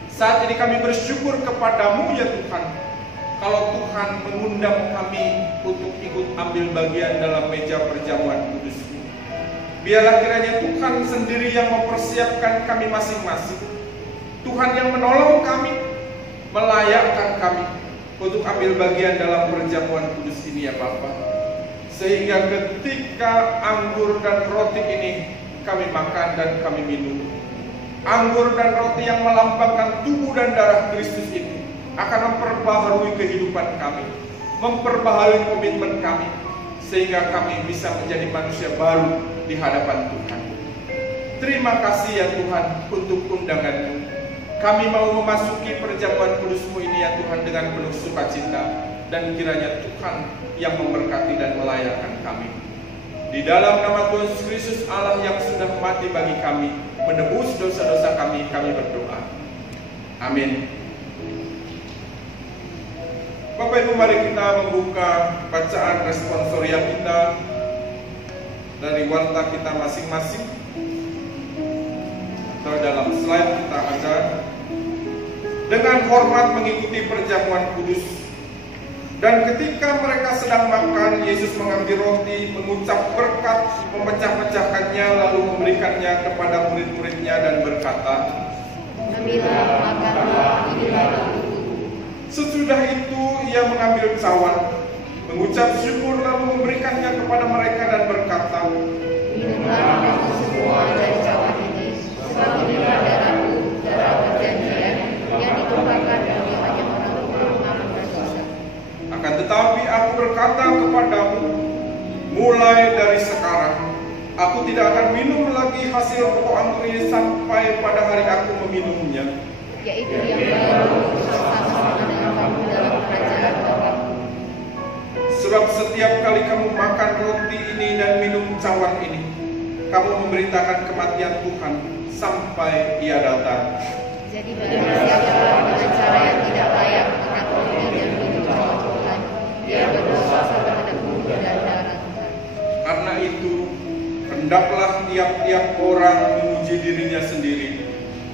Saat ini kami bersyukur kepadamu ya Tuhan, kalau Tuhan mengundang kami untuk ikut ambil bagian dalam meja perjamuan kudus ini. Biarlah kiranya Tuhan sendiri yang mempersiapkan kami masing-masing. Tuhan yang menolong kami, melayakkan kami untuk ambil bagian dalam perjamuan kudus ini ya Bapa. Sehingga ketika anggur dan roti ini kami makan dan kami minum, anggur dan roti yang melambangkan tubuh dan darah Kristus ini akan memperbaharui kehidupan kami, memperbaharui komitmen kami, sehingga kami bisa menjadi manusia baru di hadapan Tuhan. Terima kasih ya Tuhan untuk undangan-Mu. Kami mau memasuki perjamuan kudus-Mu ini ya Tuhan dengan penuh sukacita, dan kiranya Tuhan yang memberkati dan melayani kami. Di dalam nama Tuhan Yesus Kristus, Allah yang sudah mati bagi kami, menebus dosa-dosa kami, kami berdoa. Amin. Bapak Ibu, mari kita membuka bacaan responsoria kita dari warta kita masing-masing. Atau dalam slide kita ada, dengan hormat mengikuti perjamuan kudus. Dan ketika mereka sedang makan, Yesus mengambil roti, mengucap berkat, memecah-pecahkannya, lalu memberikannya kepada murid-muridnya dan berkata, "Ambillah, makanlah, inilah tubuhku." Sesudah itu ia mengambil cawan, mengucap syukur, lalu memberikannya kepada mereka dan berkata, "Minumlah kamu semua dari cawan ini, sebab inilah darahku, darah perjanjian yang ditumpahkan bagi banyak orang untuk pengampunan dosa. Akan tetapi aku berkata kepadamu, mulai dari sekarang, aku tidak akan minum lagi hasil pokok anggur ini sampai pada hari aku meminumnya, yaitu yang baru bersama-sama dengan kamu dalam kerajaan Bapa-Ku. Sebab setiap kali kamu makan roti ini dan minum cawan ini, kamu memberitakan kematian Tuhan sampai Ia datang. Jadi barang siapa dengan cara yang tidak layak makan roti dan minum cawan Tuhan, dia berdosa terhadap tubuh dan darah Tuhan. Karena itu, hendaklah tiap-tiap orang memuji dirinya sendiri,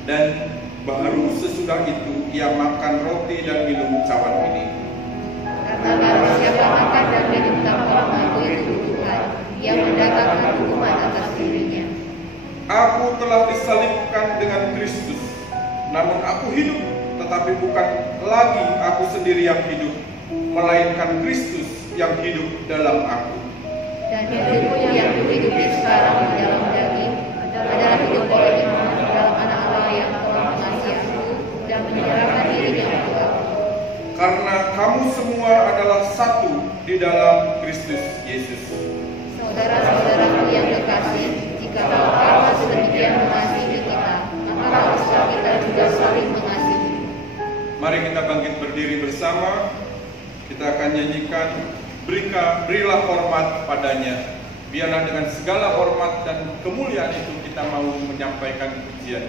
dan baru sesudah itu ia makan roti dan minum cawan ini. Karena barang siapa makan dan minum tanpa mengakui tubuh Tuhan, ia mendatangkan hukuman atas dirinya. Aku telah disalibkan dengan Kristus, namun aku hidup, tetapi bukan lagi aku sendiri yang hidup, melainkan Kristus yang hidup dalam aku. Dan hidupku yang kuhidupi sekarang di dalam daging adalah hidup oleh iman dalam Anak Allah yang telah mengasihi aku dan menyerahkan dirinya untuk aku. Karena kamu semua adalah satu di dalam Kristus Yesus. Saudara-saudaraku yang kekasih, jika Allah sedemikian mengasihi kita, maka haruslah kita juga saling mengasihi. Mari kita bangkit berdiri bersama. Kita akan nyanyikan berilah hormat padanya. Biarlah dengan segala hormat dan kemuliaan itu kita mau menyampaikan pujian.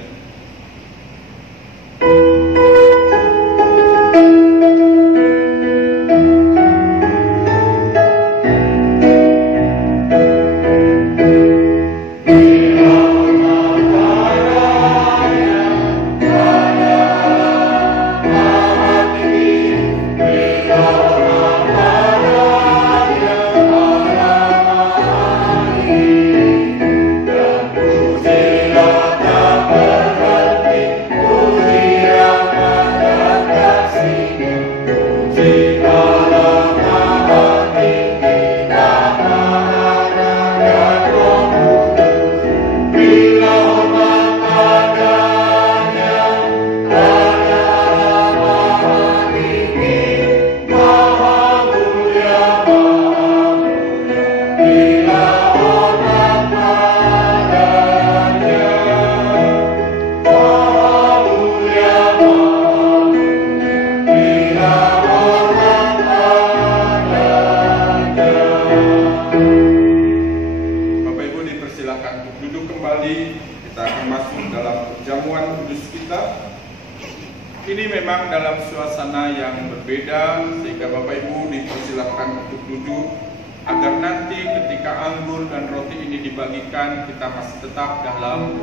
Ini memang dalam suasana yang berbeda, sehingga Bapak Ibu dipersilakan untuk duduk agar nanti ketika anggur dan roti ini dibagikan, kita masih tetap dalam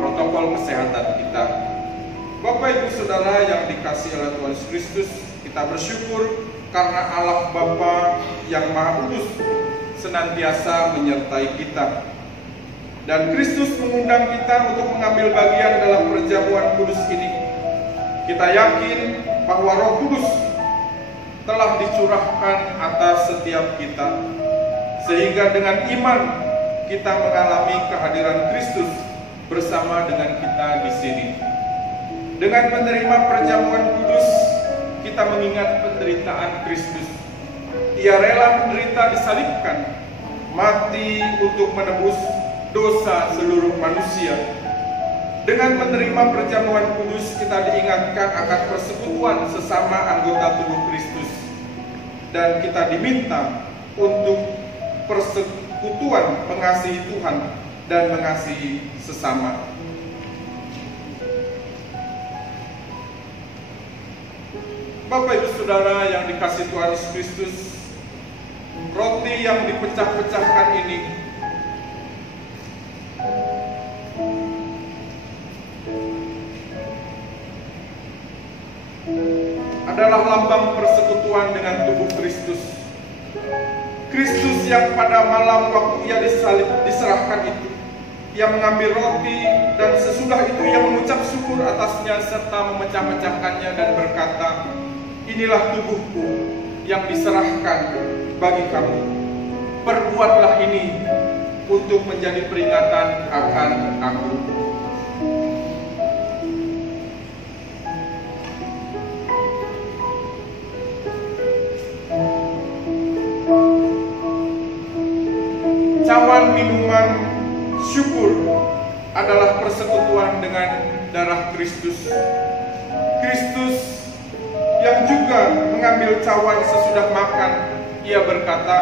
protokol kesehatan kita. Bapak Ibu Saudara yang dikasihi oleh Tuhan Yesus Kristus, kita bersyukur karena Allah Bapa yang Maha Kudus senantiasa menyertai kita. Dan Kristus mengundang kita untuk mengambil bagian dalam perjamuan kudus ini. Kita yakin bahwa Roh Kudus telah dicurahkan atas setiap kita, sehingga dengan iman kita mengalami kehadiran Kristus bersama dengan kita di sini. Dengan menerima perjamuan kudus, kita mengingat penderitaan Kristus. Ia rela menderita disalibkan, mati untuk menebus dosa seluruh manusia. Dengan menerima perjamuan kudus, kita diingatkan akan persekutuan sesama anggota tubuh Kristus. Dan kita diminta untuk persekutuan mengasihi Tuhan dan mengasihi sesama. Bapak Ibu Saudara yang dikasihi Tuhan Yesus Kristus, roti yang dipecah-pecahkan ini adalah lambang persekutuan dengan tubuh Kristus. Kristus yang pada malam waktu ia diserahkan itu, ia mengambil roti dan sesudah itu ia mengucap syukur atasnya serta memecah-pecahkannya dan berkata, "Inilah tubuhku yang diserahkan bagi kamu. Perbuatlah ini untuk menjadi peringatan akan aku." Cawan minuman syukur adalah persekutuan dengan darah Kristus. Kristus yang juga mengambil cawan sesudah makan, ia berkata,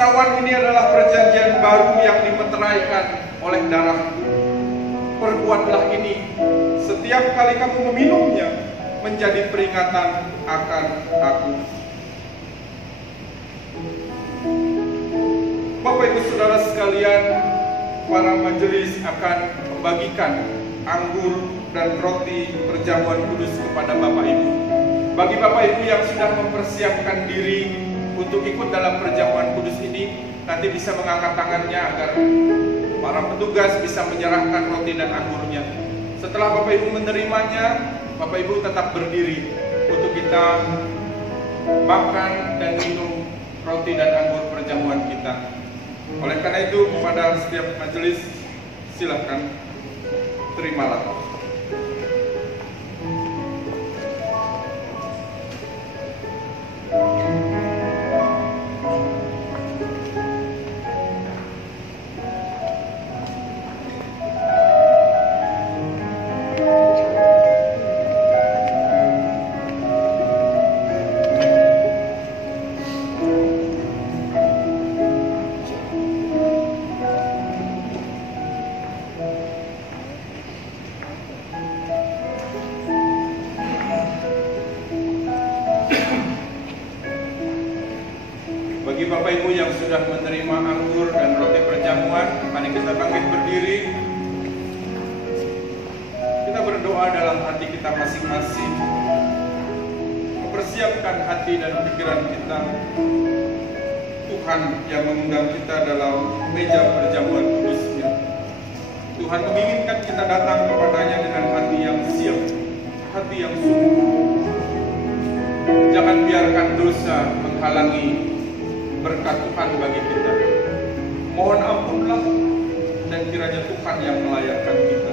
"Cawan ini adalah perjanjian baru yang dimeteraikan oleh darahku. Perbuatlah ini setiap kali kamu meminumnya menjadi peringatan akan aku." Bapak Ibu Saudara sekalian, para majelis akan membagikan anggur dan roti perjamuan kudus kepada Bapak Ibu. Bagi Bapak Ibu yang sudah mempersiapkan diri untuk ikut dalam perjamuan kudus ini, nanti bisa mengangkat tangannya agar para petugas bisa menyerahkan roti dan anggurnya. Setelah Bapak Ibu menerimanya, Bapak Ibu tetap berdiri untuk kita makan dan minum roti dan anggur perjamuan kita. Oleh karena itu, kepada setiap majelis, silakan terimalah. Bagi Bapak Ibu yang sudah menerima anggur dan roti perjamuan, mari kita bangkit berdiri. Kita berdoa dalam hati kita masing-masing, mempersiapkan hati dan pikiran kita. Tuhan yang mengundang kita dalam meja perjamuan kudus-Nya. Tuhan menginginkan kita datang kepadanya dengan hati yang siap, hati yang sungguh. Jangan biarkan dosa menghalangi berkat Tuhan bagi kita. Mohon ampunlah dan kiranya Tuhan yang melayakkan kita.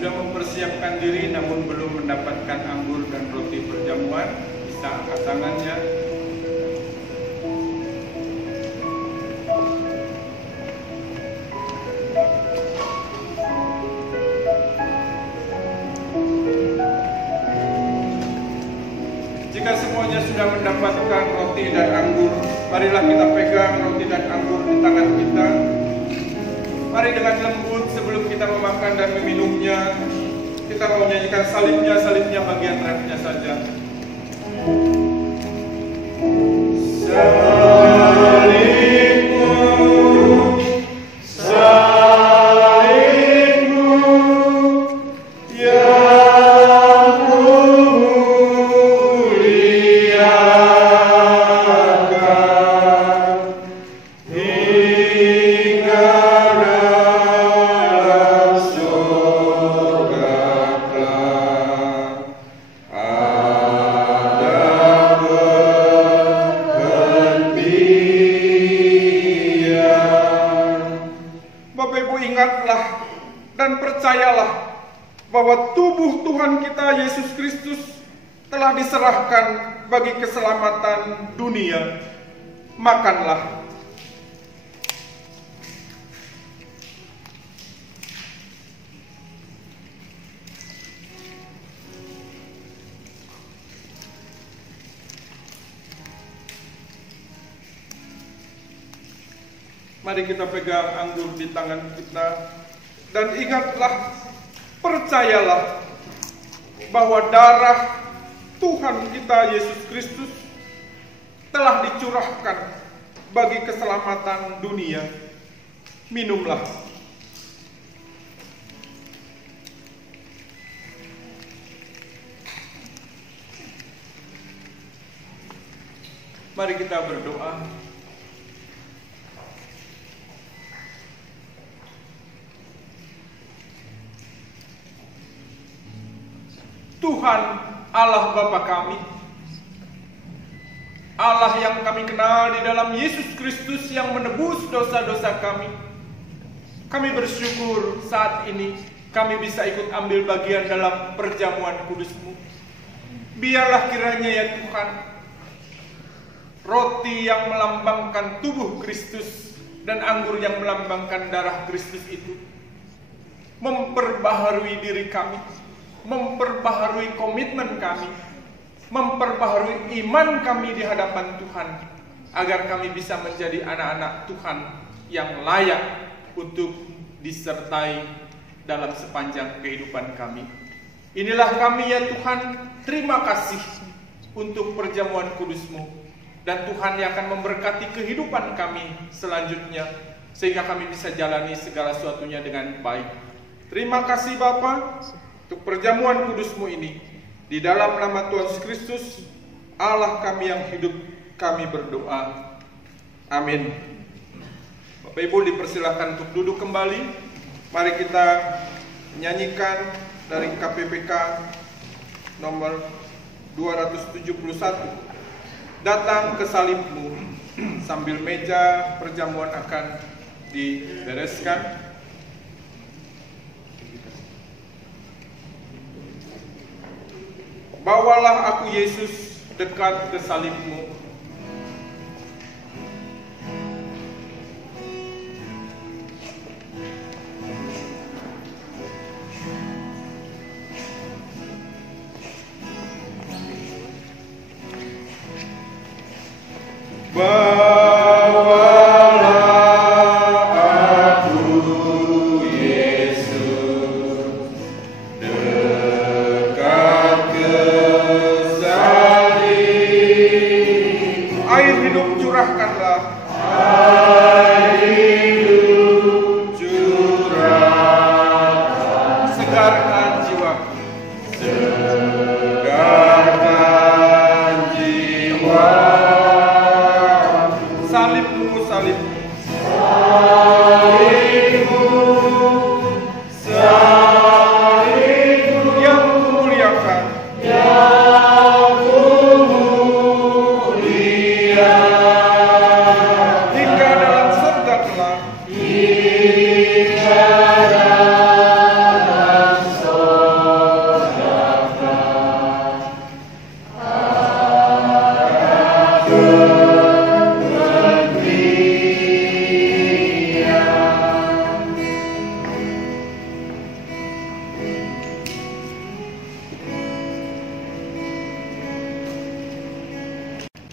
sudah mempersiapkan diri namun belum mendapatkan anggur dan roti perjamuan, bisa angkat tangannya. Jika semuanya sudah mendapatkan roti dan anggur, marilah kita pegang roti dan anggur di tangan kita. Mari dengan lembut sebelum kita memakan dan meminumnya, kita mau menyanyikan salibnya bagian refnya saja. Bahwa tubuh Tuhan kita Yesus Kristus telah diserahkan bagi keselamatan dunia. Makanlah. Mari kita pegang anggur di tangan kita dan ingatlah, percayalah bahwa darah Tuhan kita Yesus Kristus telah dicurahkan bagi keselamatan dunia. Minumlah. Mari kita berdoa. Tuhan Allah Bapa kami, Allah yang kami kenal di dalam Yesus Kristus yang menebus dosa-dosa kami. Kami bersyukur saat ini kami bisa ikut ambil bagian dalam perjamuan kudus-Mu. Biarlah kiranya ya Tuhan, roti yang melambangkan tubuh Kristus dan anggur yang melambangkan darah Kristus itu memperbaharui diri kami, memperbaharui komitmen kami, memperbaharui iman kami di hadapan Tuhan, agar kami bisa menjadi anak-anak Tuhan yang layak untuk disertai dalam sepanjang kehidupan kami. Inilah kami ya Tuhan, terima kasih untuk perjamuan kudus-Mu, dan Tuhan yang akan memberkati kehidupan kami selanjutnya, sehingga kami bisa jalani segala sesuatunya dengan baik. Terima kasih Bapa untuk perjamuan kudus-Mu ini. Di dalam nama Tuhan Yesus Kristus, Allah kami yang hidup, kami berdoa. Amin. Bapak Ibu dipersilakan untuk duduk kembali. Mari kita menyanyikan dari KPPK nomor 271. Datang ke salib-Mu. Sambil meja perjamuan akan dibereskan. Bawalah aku Yesus dekat ke salib-Mu.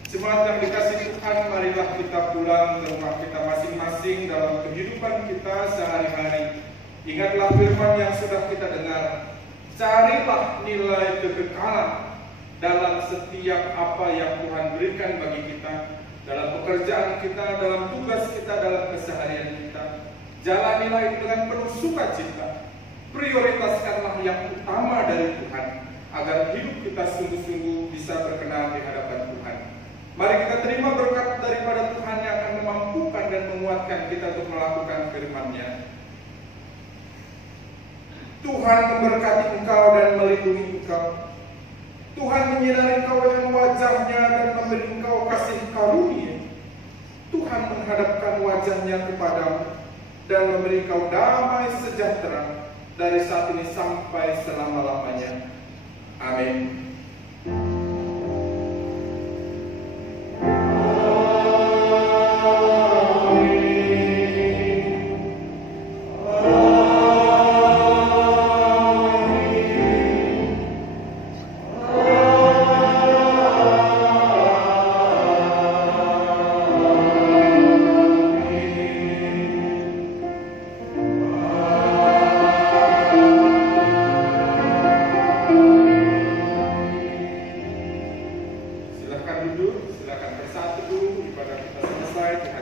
Jemaat yang dikasih Tuhan, marilah kita pulang ke rumah kita masing-masing dalam kehidupan kita sehari-hari. Ingatlah firman yang sudah kita dengar. Carilah nilai kekekalan dalam setiap apa yang Tuhan berikan bagi kita, dalam pekerjaan kita, dalam tugas kita, dalam keseharian kita. Jalanilah itu dengan penuh sukacita. Prioritaskanlah yang utama dari Tuhan, agar hidup kita sungguh-sungguh bisa berkenan di hadapan Tuhan. Mari kita terima berkat daripada Tuhan yang akan memampukan dan menguatkan kita untuk melakukan firman-Nya. Tuhan memberkati engkau dan melindungi engkau. Tuhan menyinari engkau dengan wajah-Nya dan memberi engkau kasih karunia. Tuhan menghadapkan wajah-Nya kepadamu dan memberi engkau damai sejahtera dari saat ini sampai selama-lamanya. Amin. Silakan bersatu dulu ibadah kita selesai.